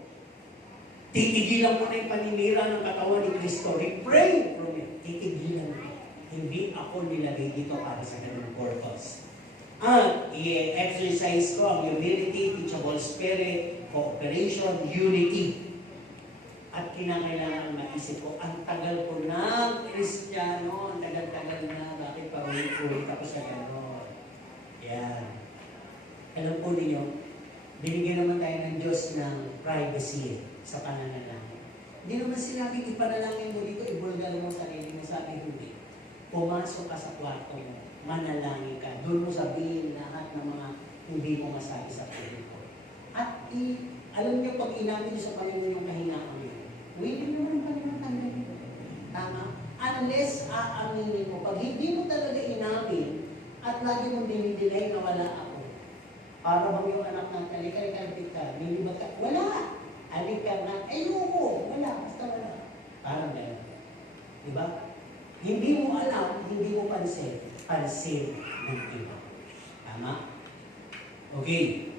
Titigilan ko na yung paninira ng katawan ni Kristo. Refrain from it. Titigilan ko. Hindi ako nilagay dito para sa ganung purpose. At i-exercise ko ang humility, teachable spirit, cooperation, unity. At kinakailangan maisip ko, ang tagal ko na Kristiyano, ang tagal-tagal na, bakit pa ulit tapos na gano'n. Yan. Alam po ninyo, binigyan naman tayo ng Diyos ng privacy sa pananalangin. Hindi naman sinabing ipanalangin mo dito, ibulgal mo sarili mo, sabi hindi. Pumasok ka sa kwarto mo, manalangin ka, doon mo sabihin lahat ng mga hindi mo masabi sa publiko. At alam niyo, pag inamin niyo sa Panginoon yung kahinaan mo, waiting naman pa naman tanggapin. Tama? Unless aaminin mo, pag hindi mo talaga inamin, at lagi mong dinidelay na wala ako, para bang yung anak ng kalika-kalipit ka, nilibat ka, wala! Alik ka na, ayoko, wala, basta wala. Parang gano'n. Di ba? Hindi mo alam, hindi mo pansin ng iba. Tama? Okay.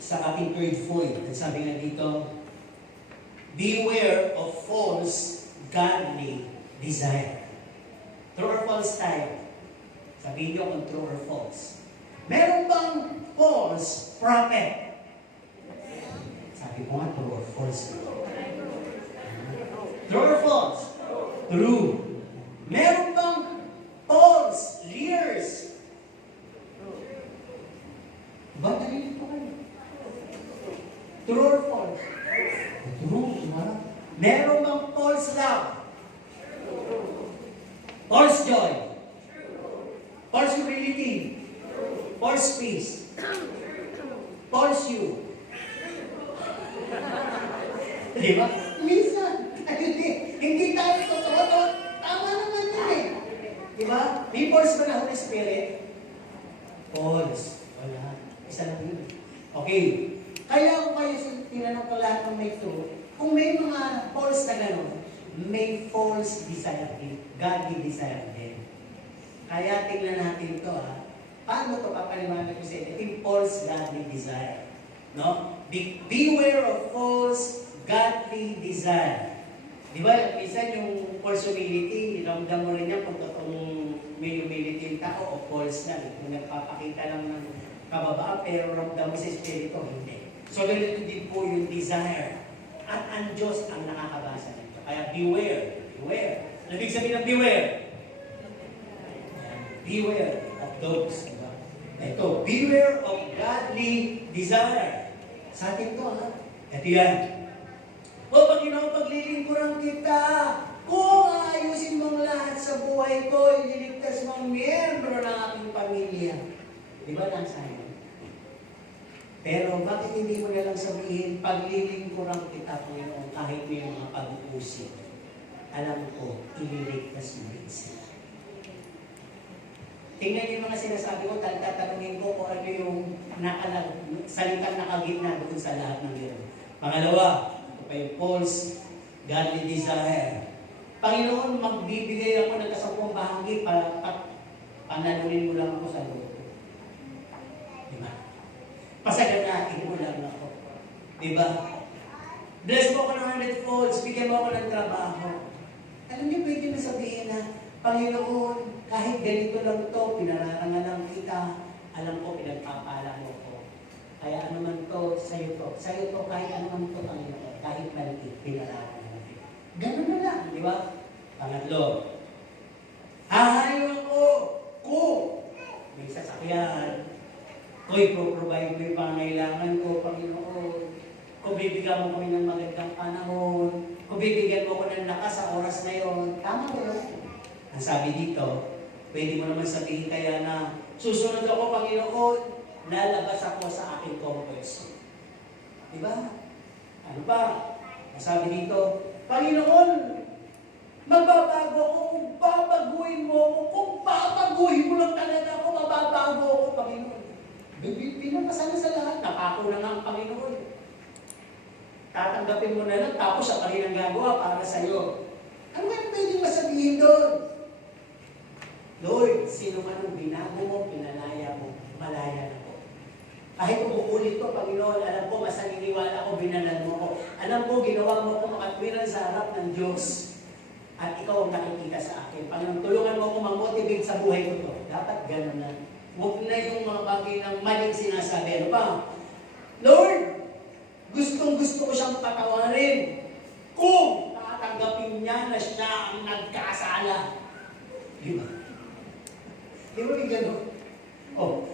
Sa ating third point, sabi nga dito, beware of false godly desire. True or false tayo? Sabihin nyo kung true or false. Meron bang false prophet? Sabi ko nga, true or false? True or false? True. Meron bang false leaders? Ba't narinig ko kayo? True or false? True, diba? Meron bang false love? False joy? False humility? False peace? False you? Diba? Minsan, hindi tayo totoo. Tama naman yun eh. Diba? May false ba na Holy Spirit? False. Wala. Isa lang yun. Okay. Kaya kung kayo tinanong ko lahat ng may truth, kung may mga false na gano'n, may false desire din. Godly desire din. Kaya tingnan natin ito ha. Paano ito papaliwanag ko sa inyo? Ito yung false godly desire. No? Beware of false godly desire. Di ba? Minsan yung false humility, ramdam mo rin yan kung totoong may humility yung tao o false na. Kung nagpapakita lang ng kababaan, pero ramdam mo sa espiritu, hindi. So, ganito din po yung desire. At ang Diyos ang nakakabasa nito. Kaya beware. Beware. Ibig sabihin ng beware? Beware of those. Diba? Ito, beware of godly desire. Sa atin to, ha? Ito yan. O, Panginoon, paglilingkuran kita. Kung ayusin mong lahat sa buhay ko, ililigtas mong miyembro ng aking pamilya. Di ba nasa iyo? Pero bakit hindi mo nalang sabihin, paglilingkuran kita, Panginoon, kahit may mga pag-uusip, alam ko, ililigtas mo rin sila. Tingnan niyo yung mga sinasabi ko, tatanungin ko kung ano yung salitang nakagitna doon sa lahat ng yun. Pangalawa, ito pa yung false godly desire. Panginoon, magbibigay ako ng kasampung bahagi para panalunin mo lang ako sa loob. Diba? Pasaganahin mo lang ako. Diba? Bless mo ako ng 100-folds, bigyan mo ako ng trabaho. Alam niyo, pwede na sabihin na, Panginoon, kahit ganito lang ito, pinararangan lang kita, alam ko, pinagpapala mo ko. Kaya ano man to, sa'yo to. Sa'yo to, kahit ano man to, Panginoon, kahit maliit, pinararangan lang kita. Ganun na lang, di ba? Pangatlo, hahayo ako kung may sasakyan, ko'y provide ko yung pangailangan ko, Panginoon. Kung bibigyan mo kami ng magandang panahon, kung bibigyan mo ko ng lakas sa oras na yon, tama ba yun? Ang sabi dito, pwede mo naman sabihin kaya na, susunod ako, Panginoon, lalabas ako sa aking comfort zone. Diba? Ano pa? Ang sabi dito, Panginoon, magbabago ako kung babaguhin mo ako, kung babaguhin mo lang talaga ako, mababago ako, Panginoon. Pinapasana sa lahat, napako na nga ang Panginoon. Tatanggapin mo na lang, tapos siya pa rin ang gagawa para sa'yo. Ano nga pwedeng masabihin doon? Lord, sino man ang binago mo, pinalaya mo, malaya na ko. Kahit umuulit ko, Panginoon, alam ko, masaniniwala ko, binalan mo ko. Alam ko, ginawa mo ko makatwiran sa harap ng Diyos. At ikaw ang nakikita sa akin. Panginoon, tulungan mo ko mag-motivate sa buhay ko to. Dapat gano'n na. Huwag na yung mga bagay ng maling sinasabi. Ano pa? Lord, gustong-gusto ko siyang patawarin. Kung tatanggapin niya na siya ang nagkasala. Di ba? Di ba yung gano'n? Oh,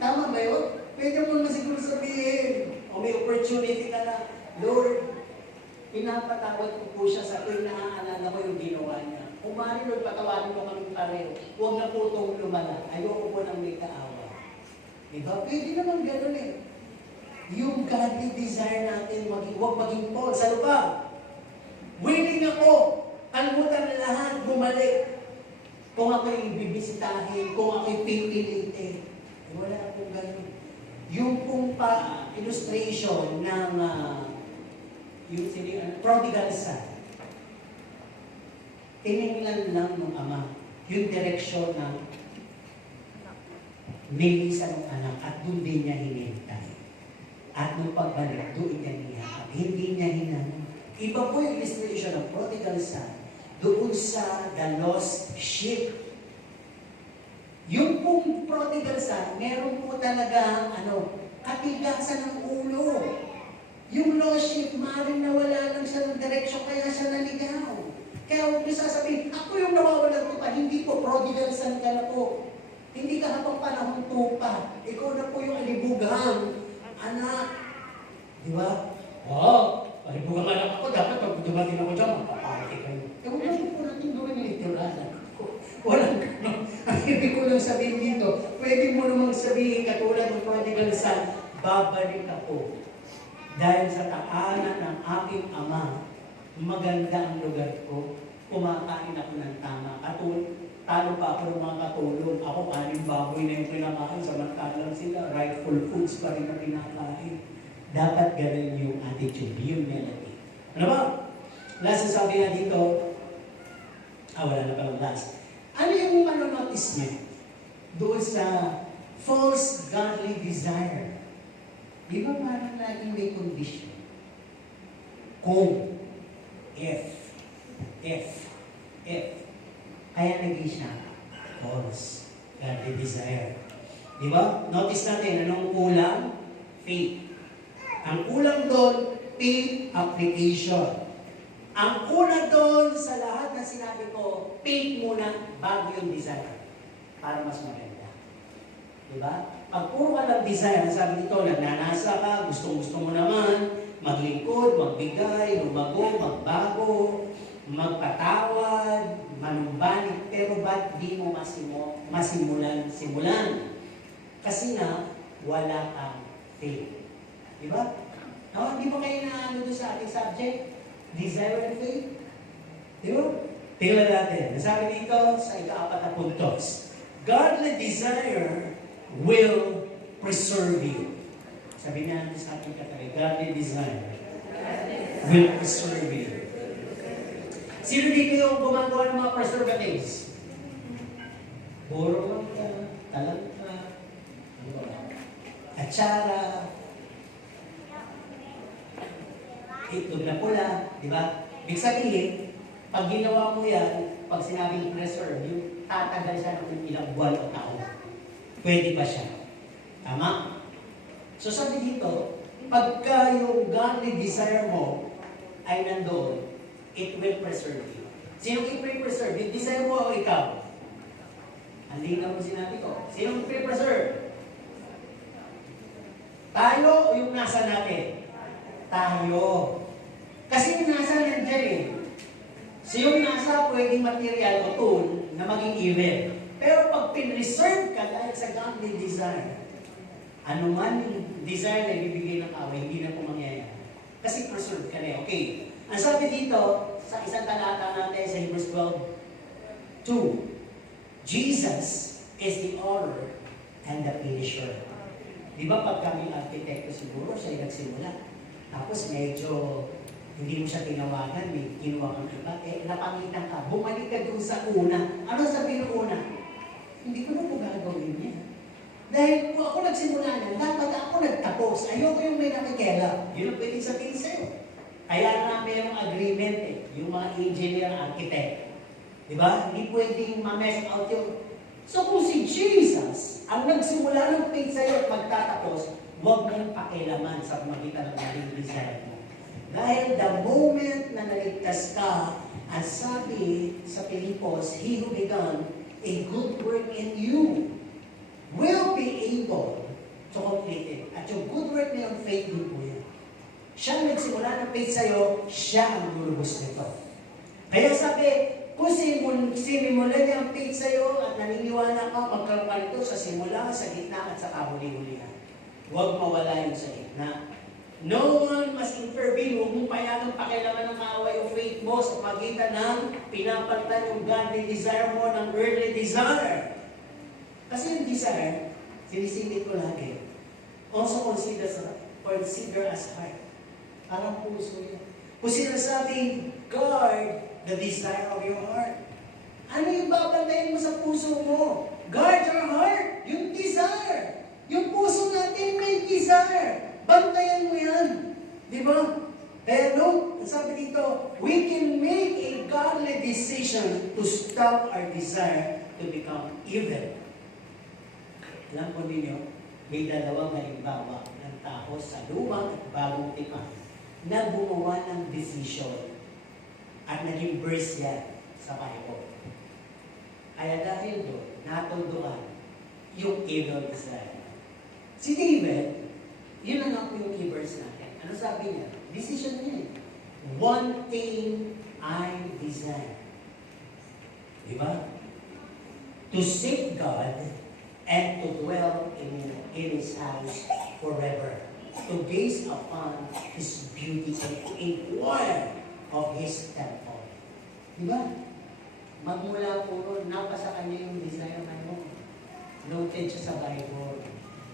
tama ba yun? Pwede mo na siguro sabihin. O may opportunity ka na, Lord, pinapatawad ko po siya sa tuwing naaalala ko yung ginawa niya. Kung maaari, Lord, patawarin mo kami pareho. Huwag na po itong lumala. Ayoko po nang may kaawa. Diba? Pwede naman gano'n eh. Yung godly desire natin, huwag maging false. Ano ba? Willing ako. Kalimutan na lahat. Bumalik. Kung ako'y bibisitahin, kung ako'y pipilitin. Wala akong gano'n. Yung pong illustration ng... yung, prodigal son. tiningnan lang ng ama yung direksyon ng nilisa ng anak at doon din niya hinintay. At nung pagbalik, doon niya niyakap. Hindi niya hinanong. Iba po yung illustration ng prodigal son doon sa the lost sheep. Yung pong prodigal son, meron po talaga katigasan ng ulo. Yung lost sheep, maaaring nawala lang siya ng direksyon, kaya siya naligaw. Kaya huwag niyo sasabihin, ako yung nawawalan ko pa. Hindi po, prodigal son ka na po. Hindi ka habang panahon tupa. Ikaw na po yung alibugang anak. Di ba? Alibugang anak ako. Dapat pag dumating ako dyan, magpapake kayo. Huwag na po natin gawin literal. Walang gano'n. Ang ibig ko lang sabihin dito, pwede mo namang sabihin katulad ng prodigal son, babalik ako. Dahil sa taanan ng aking ama, maganda ang lugar ko, kumakain ako ng tama. Talo pa ako ng mga katulong. Ako, kaning baboy na yung pinakain, samantalang sila, rightful foods pa rin na pinakain. Dapat ganun yung attitude, yung melody. Ano ba? Last na sabi nga dito, wala na palang last. Ano yung manonotice niya? Doon sa false godly desire. Di ba parang laging may condition? Kung, if. Kaya naging siya false godly desire. Di ba? Notice natin, anong kulang? Faith. Ang kulang doon, faith application. Ang una doon sa lahat na sinabi ko, faith muna bago yung desire. Para mas maganda. Di ba? Pag puro ka ng desire, sabi dito, nagnanasa ka, gusto mo naman, maglingkod, magbigay, lumago, magbago, magpatawad, manumbalik, pero ba't di mo masimulan? Kasi na, wala kang faith. Di ba? Di ba kayo naano doon sa ating subject? Desire and faith? Di ba? Tingnan natin. Nasabi dito sa ika-4 na puntos. Godly desire will preserve you. Sabi natin sa ating katabi, godly desire will preserve you. Sino dito yung gumagawa ng mga preservatives? Boro ka, talangka, atsara, itlog na pula, di ba? Ibig sabihin, pag ginawa mo yan, pag sinabing preserve, yung tatagal siya ng ilang buwan o taon. Pwede pa siya. Tama? So sabi dito, pagka yung godly desire mo ay nandoon, it will preserve you. Sino it will preserve? Yung desire mo o ikaw? Ang linaw mo sinabi ko. Sino it will preserve? Tayo o yung nasa natin? Tayo. Kasi yung nasa nandiyan eh. So yung nasa pwedeng material o tool na maging evil. Pero pag pinreserve ka dahil sa godly desire, ano man yung desire na ibibigay ng away, hindi na po mangyayari. Kasi preserve ka na. Okay. Ang sabi dito, sa isang talata natin sa Hebrews 12:2, Jesus is the author and the finisher. Di ba pag kami arkitekto siguro, siya yung nagsimula. Tapos medyo hindi mo siya tinawagan, may kinuha kang iba, napangitan ka, bumalik ka doon sa una. Ano sabi ng una? Hindi ko na po gagawin niya. Dahil kung ako nagsimula na, dapat ako nagtapos. Ayoko yung may nakikela. Yun ang pwedeng sabihin sa'yo. Kaya namin yung agreement yung mga engineer, architect. Diba? Hindi pwedeng ma-mess out yung... So kung si Jesus ang nagsimula ng faith sa'yo at magtatapos, huwag mo yung pakialaman sa magitan ng maging desire mo. Dahil the moment na naligtas ka, ang sabi sa Pilipos, He who began a good work in you will be able to complete it. At yung good work na yung faith din po yan. Siya ang nagsimula ng faith sa'yo, siya ang lulubos nito. Kaya sabi, kung sinimulan niya ang faith sa'yo at naniniwala ka, magkaroon ka nito sa simula, sa gitna at sa kahuli-hulihan. Huwag mawala yun sa gitna. No one must intervene. Huwag mong payagang pakialaman ng kaaway o faith mo sa pagitan ng pinapalitan yung godly desire mo ng earthly desire. Kasi yung desire, sinisingit ko lagi. Also consider as heart. Parang puso yan. Kung sinasabing, guard the desire of your heart. Ano yung babantayan mo sa puso mo? Guard your heart. Yung desire. Yung puso natin may desire. Bantayan mo yan. Di ba? Kaya no, sabi dito, we can make a godly decision to stop our desire to become evil. Alam po ninyo, may dalawang halimbawa ng tao sa lumang at bagong tipan na gumawa ng decision at naging verse yan sa Bible. Kaya dahil doon, natuldukan yung evil desire. Si David, yun ang ako yung key verse natin. Ano sabi niya? Decision niya eh. One thing I desire. Diba? To seek God and to dwell in His house forever. To gaze upon His beauty and to inquire of His temple. Diba? Magmula po ron, napasa kanya yung desire na yun. Noted siya sa Bible.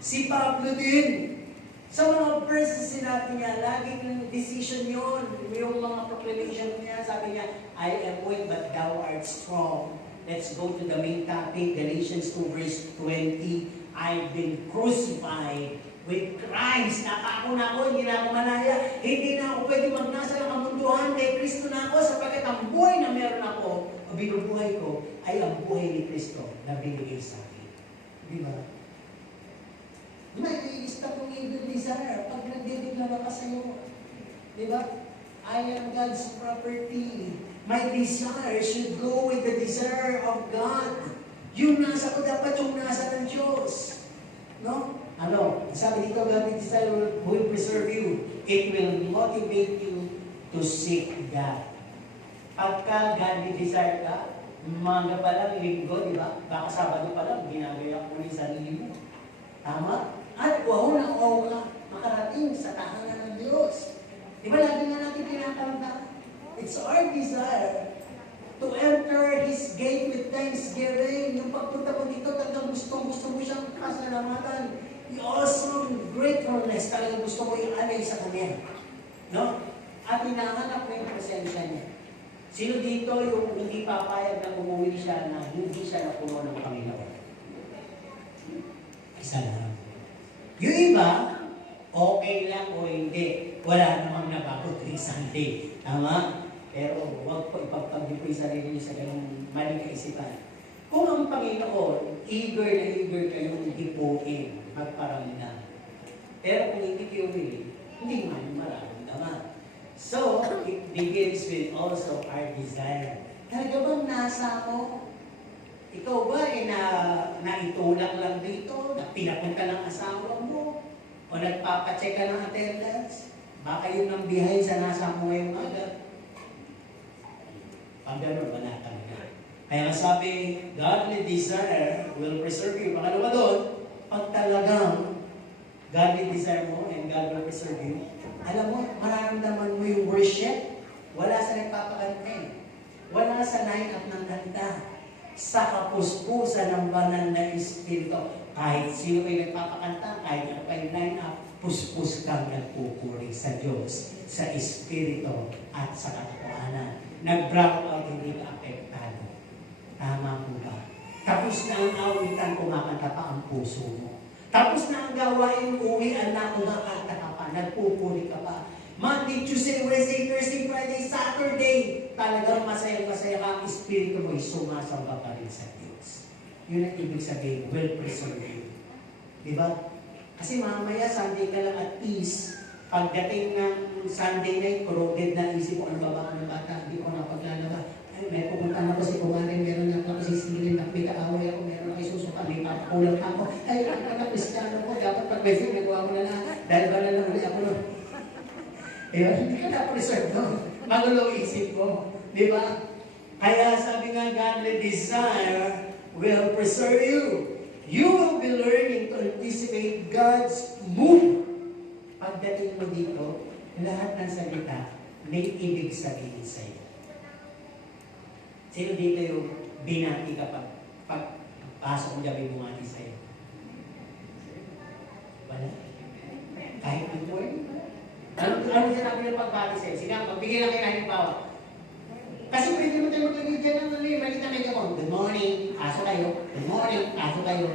Si Pablo din, sa mga verses sinabi niya, laging decision yun. Yung mga proclamation niya, sabi niya, I am weak but thou art strong. Let's go to the main topic, Galatians 2 verse 20. I've been crucified with Christ. Nakako na ako, hindi na ako malaya. Hindi na ako pwede magnasa ng kamunduhan. Kay Kristo na ako, sapagkat ang buhay na meron ako, o binubuhay ko, ay ang buhay ni Kristo na binigay sa akin. Di ba? May i-stop yung evil desire pag nagdideklara ka sa'yo. Di ba? I am God's property. My desire should go with the desire of God. Yung nasa ko dapat yung nasa ng Diyos. No? Ano? Sabi dito, God's desire will preserve you. It will motivate you to seek God. Pagka godly desire ka, umaga pa lang, linggo, di ba? Baka Sabado pa lang, ginagaya ko yung sarili mo. Tama? At wow na wow ka, makarating sa tahanan ng Diyos. Di ba lagi na natin pinatanda? It's our desire to enter His gate with thanksgiving. Yung pagpunta mo dito, talagang gusto mo siyang pasalamatan. Yung awesome gratefulness, talagang gusto mo yung alay sa Kanya. No? At hinahanap mo yung presensya niya. Sino dito yung hindi papayag na umuwi siya na hindi siya napuno ng Panginoon? Isa lang. Yung iba, okay lang o hindi. Wala namang nabago tuwing Sunday. Tama? Pero huwag po ipagpagdi po yung sarili niyo sa ganung maling kaisipan. Kung ang Panginoon, eager na eager kayong hipuin, magparamdam. Pero kung hindi kayo willing, hindi man mararamdaman. So, it begins with also our desire. Talaga bang nasa mo? Ikaw ba naitulak lang dito? Pinapunta ng asawa mo? O nagpapacheck ka ng attendance? Baka yun ang behind sa nasa mo ngayong aga. Pag gano'n, wala talaga. Kaya sabi, godly desire will preserve you. Pangalawa doon, pag talagang godly desire mo and God will preserve you, alam mo, mararamdaman mo yung worship. Wala sa nagpapakanta. Wala sa line-up ng kanta. Sa kapuspusan ng banal na Espiritu. Kahit sino kayo nagpapakanta, kahit ano pa yung line-up, puspus kang nagpupuri sa Diyos, sa Espiritu at sa katotohanan. Nag-brown out, hindi ka apektado. Tama po ba? Tapos na ang awitan, kumakanta pa ang puso mo. Tapos na ang gawain, uwian na, kumakanta ka pa, nagpupuri ka pa. Monday, Tuesday, Wednesday, Thursday, Friday, Saturday, talagang masaya-masaya ka, ang espiritu mo ay sumasamba pa rin sa Diyos. Yun ang ibig sabihin, will preserve you. Diba? Kasi mamaya, Sunday ka lang at peace. Pagdating ng Sunday night, corroded na isip ko, ano ba ng bata, hindi ko napaglalaba. Ay, may pupunta na ko si Kumarin, meron na ako si Singilin, may kaaway ako, meron na kay Susuka, may papakulang ako. Ay, ang Kristiyano ko, dapat pag may film, nagawa ko na lahat. Dahil ba na lang ulit ako nun. Hindi ka na-preserve nun. Magulo isip mo. Di ba? Kaya sabi nga, godly desire will preserve you. You will be learning to anticipate God's move. Pagdating mo dito, lahat ng salita may ibig sabihin sa iyo. Sino dito yung binati ka pagpasok mo dyan yung bumati sa iyo? Wala? Kahit ito eh. Ano sinabi ng pagbati sa'yo? Sige, magbigay lang kayo ng power. Kasi pwede mo tayo maglagay dyan ng ano yung malita may gamon. Good morning, aso kayo. Good morning, aso kayo.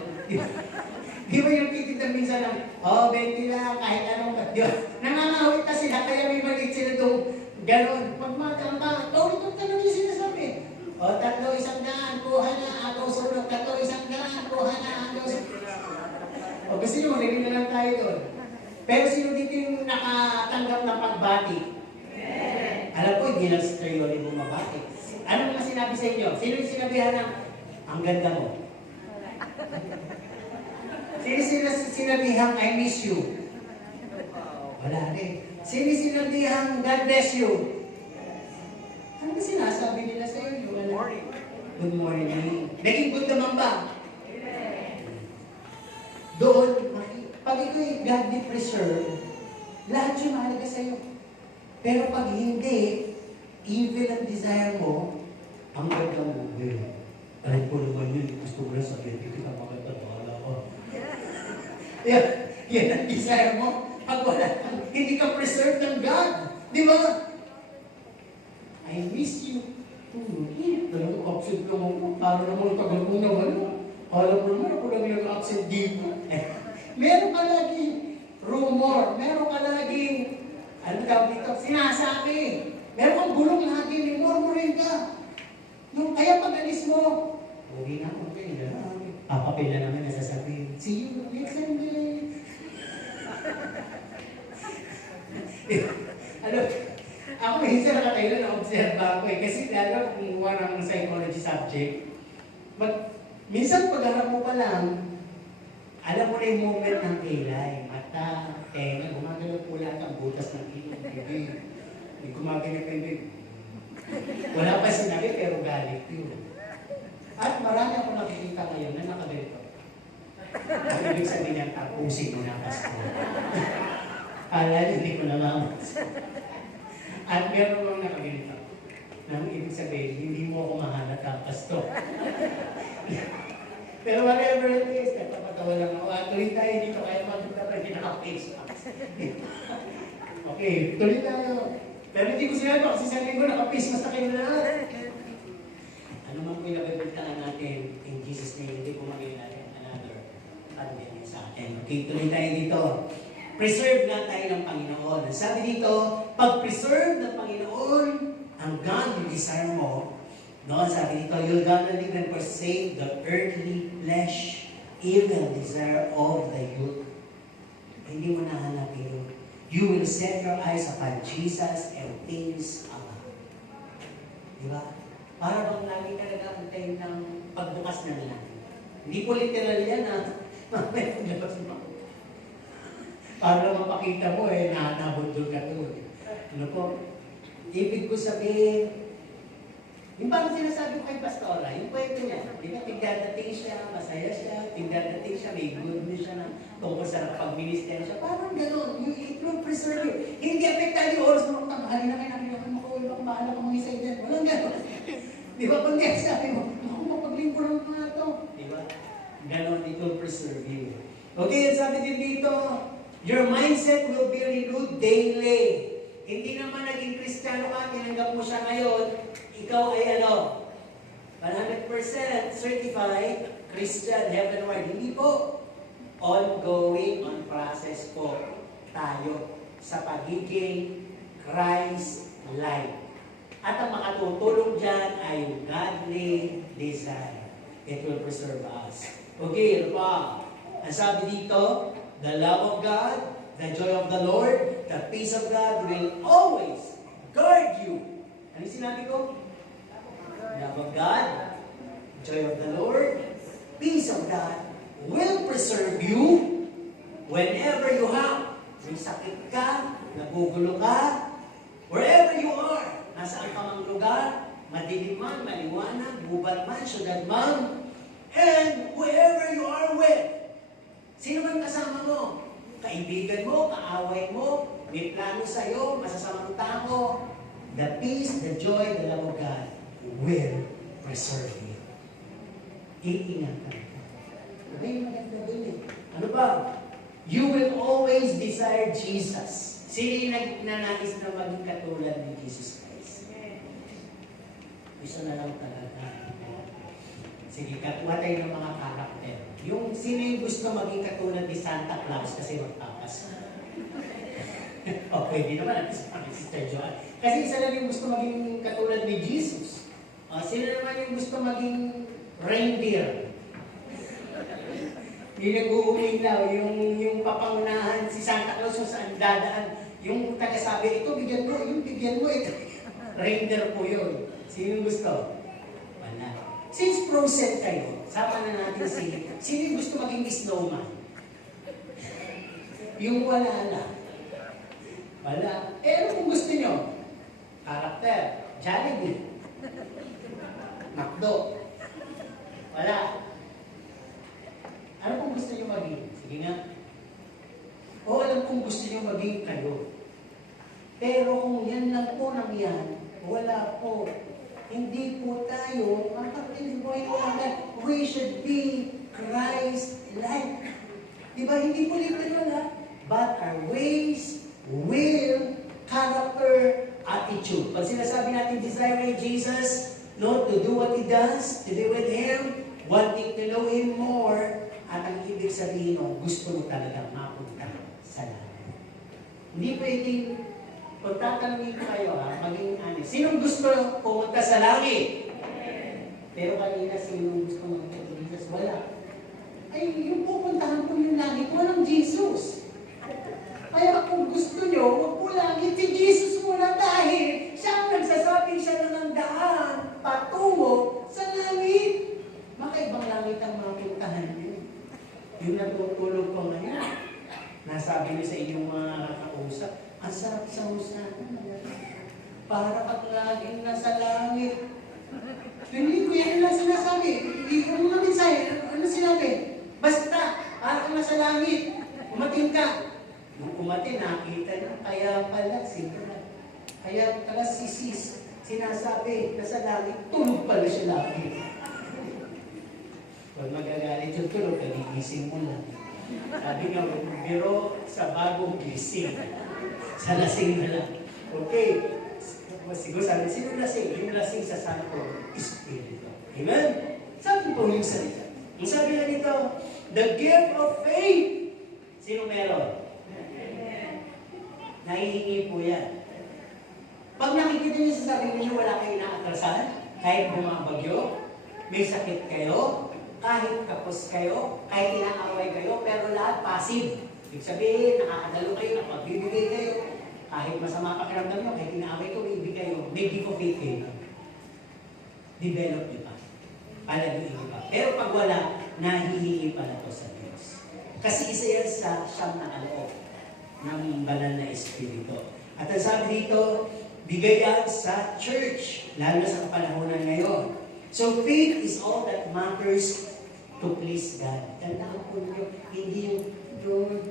Di ba yung tititan minsan lang, oh, 20 lang, kahit anong, di ba? Nangangawit na sila, kaya may maliit sila doon. Ganon. Pag matang ulit-ulit na yung sinasabi. O, 300, kuha na, ako sulog. 300, kuha na, ako sulog. O, gusto nyo, maligin na lang tayo doon. Pero sino dito yung nakatanggap ng pagbati? Alam ko, hindi lang si Teriyoli bumabati. Ano mga sinabi sa inyo? Sino yung sinabihan ng, ang ganda mo? Sino sinabihan, I miss you? Wala rin. Sino sinabihan, God bless you? Ano ba sinasabi nila sa iyo? Good morning. Good morning. Naging good naman ba? Doon, pag ikaw godly preserve, lahat yung mahalaga sa iyo. Pero pag hindi, evil ang desire mo, ang ganda mo, alam ko naman yun, gusto ko lang sabihin, hindi ka maganda, bahala ko. Yan ang desire mo. Pag wala, hindi ka preserved ng God. Di ba? I miss you. Talagang absent lang ako. Para naman tagal mo naman. Alam mo naman ako lang yung absent dito. Meron ka laging rumor. Meron ka laging, ano tawag dito, sinasabi. Meron kang bulong lagi, may murmurin ka. Kaya pag alis mo, uwi na ako, papapil na naman nasasabihin. See you next Sunday. Ano, ako minsan nakatayo na-observe ako kasi lalo kung warang psychology subject, minsan pag-harap mo pa lang, alam mo na yung moment ng kilay, mata, tenga, gumagalaw po lahat ang butas ng ilong, bibig. May gumagalaw bibig. Wala pa sinabi pero galit yun. At marami ako nakikita ngayon na nakagalito. Ang ibig sabihin niya, tapusin mo na Pasko. Kala hindi ko namamas. At meron mong nakagalito. Nang ibig sabihin, hindi mo ako mahalata, Pasko. Pero whatever it is, nagpapatawa lang ako. At tuloy tayo dito, kaya magpunta tayo, hindi naka-face mask. Okay, tuloy tayo. Pero hindi ko sinabi kasi sa linggo, naka-face mask na kayo lahat. Ano man po yung nabibigtaan natin, in Jesus' name, hindi po maging natin another pandemic sa atin. Okay, tuloy tayo dito. Preserve na tayo ng Panginoon. Sabi dito, pag-preserve ng Panginoon, ang God yung desire mo, no, sabi dito, you'll gonna live and forsake the earthly flesh, evil desire of the youth. Hindi mo nahanapin yun. You will set your eyes upon Jesus and things above. Diba? Para bang lagi talaga antayin ng pagbukas ng langit. Hindi po literal yan, ha? Para mapakita mo, nabundol ka doon. Ano po? Ibig ko sabihin, yung parang sinasabi ko kay Pastora, yung kwento niya, di ba, tigdadating siya, masaya siya, tigdadating siya, may good news siya tungkol sa pag-minister siya. Parang gano'n, it will preserve you. Hindi affecta yung oras mo, tanghali na kayo namin, ako makauwi ako, bahala ko mga isa dyan. Walang gano'n. Di ba, kundi sabi mo, ako mapaglingko lang mga ito. Di ba? Gano'n, it will preserve you. Okay, sabi din dito, your mindset will be renewed daily. Hindi naman naging Kristiyano ka, tinanggap mo siya ngayon, ikaw ay 100% certified Christian heavenward. Hindi po. Ongoing, on process po tayo sa pagiging Christ-like. At ang makatutulong dyan ay yung godly desire. It will preserve us. Okay, ano pa? Ang sabi dito, the love of God, the joy of the Lord, the peace of God will always guard you. Ano yung sinabi ko? Love of God, joy of the Lord, peace of God will preserve you whenever you have. May sakit ka, nagugulo ka, wherever you are, nasaan ka mang lugar, madilim man, maliwanag, gubat man, syudad man, and wherever you are with, sino man kasama mo, kaibigan mo, kaaway mo, may plano sa'yo, masasamang tao, the peace, the joy, the love of God will preserve you. Iingatan ka. Okay, maganda din eh. Ano ba? You will always desire Jesus. Sino yung nagnanais na maging katulad ni Jesus Christ? Isa na lang talaga. Sige, katuwa tayo ng mga karakter. Yung sino yung gusto maging katulad ni Santa Claus kasi magpapas. O, pwede naman. Sister Joanne. Kasi isa lang yung gusto maging katulad ni Jesus. O, sino naman yung gusto maging reindeer? Yung nag-uuminaw, yung papangunahan si Santa Claus kung saan dadaan. Yung tagasabi, ito bigyan mo, yung bigyan mo, ito. Reindeer po yun. Sino yung gusto? Wala. Since frozen kayo, sama na natin sino yung gusto maging snowman? Yung wala na. Wala. Ano kung gusto nyo? Karakter. Jollibee. McDo. Wala. Ano kung gusto nyo maging? Sige nga. O alam kung gusto nyo maging kayo. Pero kung yan lang po nang yan, wala po. Hindi po tayo, we should be Christ-like. Diba? Hindi po literal ha? But our ways, will, character, attitude. Pag sinasabi natin desire Jesus, no, to do what He does, to be with Him, wanting to know Him more, at ang ibig sabihin no, gusto mo talagang mapunta sa langit. Hindi pwedeng, kung tatanungin ko kayo maging ano, sinong gusto pumunta sa langit? Pero kanina, sinong gusto pumunta sa Jesus? Wala. Ay, yung pupuntahan po yung langit, walang Jesus. Kaya kung gusto nyo, huwag po langit si Jesus muna dahil siya ang nagsasabing siya ng daan patungo sa langit. Makaibang langit ang mapuntahan nyo. Yung natutulog ko ngayon, nasabi niyo sa inyong mga kakausap, ang sarap sa usapan. Para pag laging nasa langit. Hindi ko yan lang sinasabi. Ano nga mensahe? Ano sinabi? Basta, para kang nasa langit. Umating ka. Nung umating, nakita na. Kaya pala, kaya pala si Sis, sinasabi, nasa langit, tulog pala siya langit. Pag magagalit yung tulog, nagigising mo lang. Sabi nga, pero sa bagong gising. Sa lasing na lang. Okay. Siguro sabi, sino lasing? Yung lasing sa Santo Espiritu. Amen? Sabi po yung salita. Yung sabi na dito, the gift of faith. Sino meron? Nahihingi po yan. Pag nakikita niyo sa sarili niyo, wala kayo naatrasan, kahit bumabagyo, may sakit kayo, kahit kapos kayo, kahit inaaway kayo, pero lahat passive. Ibig sabihin, nakakadalo kayo, nakapagbibigay kayo, kahit masama pakiramdam nyo, kahit inaaway ko, ibig kayo, may gift of faith kayo. Develop nyo pa. Palaguin pa. Pero pag wala, nahihingi pala to sa Diyos. Kasi isa yan sa siyam na kaloob ng banal na Espiritu. At ang sabi dito, bigay yan sa church, lalo na sa kapanahonan ngayon. So faith is all that matters to please God. Tandaan po niyo, hindi yung Lord,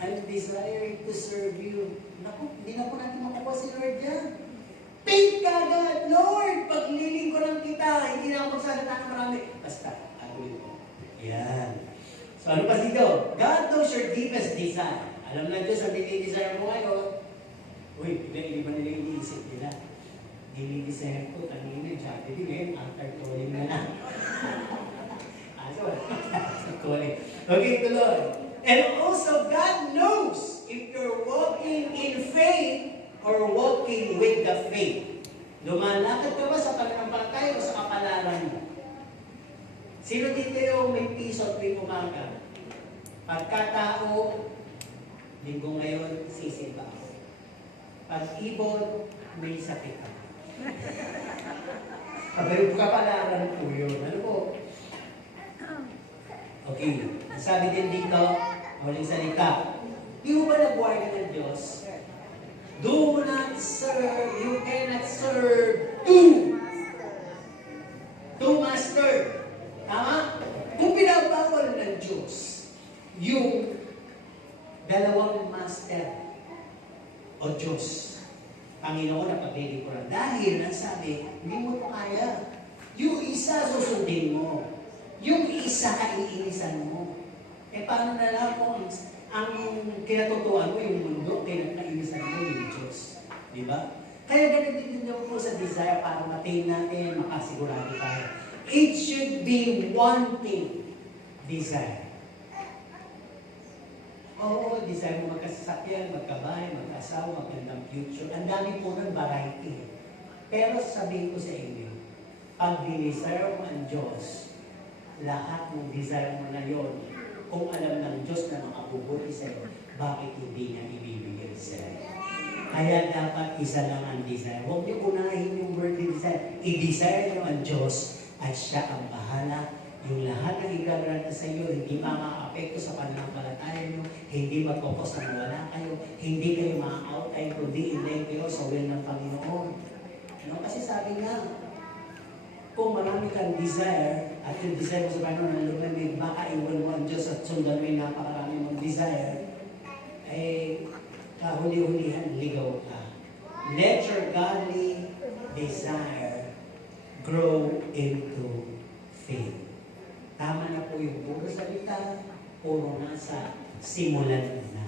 I'm desiring to serve you. Naku, hindi na po natin makuha si Lord yan. Faith ka God, Lord, paglilingko lang kita, hindi na ako magsalita ng marami. Basta, agawin ko. Yan. So ano pa dito? God knows your deepest desire. Alam na Diyos, ang dinidesire mo ngayon. Uy, hindi ba nila iniisip nila? Dinidesire ko, kanina, Jollibee, ngayon, after calling na lang. Okay, tuloy. And also, God knows if you're walking in faith or walking with the faith. Lumalakad ka ba sa pananampalataya o sa kapalaran mo? Sino dito yung may piso at may umaga? Pagkatao, linggo ngayon, sisimba ako. Pag-ibon, may sakit ako. Kapalaran po yun. Ano po? Okay. Sabi din dito, huling salita, di mo ba nagwarga ng Diyos? Do not serve, you cannot serve two master. Tama? Kung pinabawal ng Diyos, yung dalawang master o Diyos, Panginoon na paglilingkuran. Dahil, ang sabi, hindi mo ito kaya. Yung isa susundin mo. Yung isa kaiinisan mo. Eh paano na lang kung ang kinatutuan mo yung mundo, kinainisan mo yung Diyos. Diba? Kaya ganun din daw po sa desire para matain natin, makasigurado tayo. It should be wanting desire. Oo, desire mo magkasasakyan, magkabahay, mag-asawa, magandang future. Ang dami po ng variety. Pero sabihin ko sa inyo, pag dinesire mo ang Diyos, lahat ng desire mo na yon, kung alam ng Diyos na makabubuti sa'yo, bakit hindi niya ibibigay sa'yo? Kaya dapat isa lang ang desire. Huwag niyo unahin yung word desire. I-desire niyo ang Diyos at siya ang bahala. Yung lahat ng igagranta sa iyo, hindi makaka-apekto sa pananampalataya niyo, hindi magkukos na wala kayo, hindi kayo maka-outline, kundi hindi kayo sa will ng Panginoon. Ano? Kasi sabi nga, kung marami kang desire, at yung desire mo sa Panginoon na lumamig, baka iwan mo ang Diyos at sundan mo yung napakarami mong desire, eh, kahuli-hulihan, ligaw ka. Let your godly desire grow into faith. Tama na po yung puro salita, puro nasa simulan na.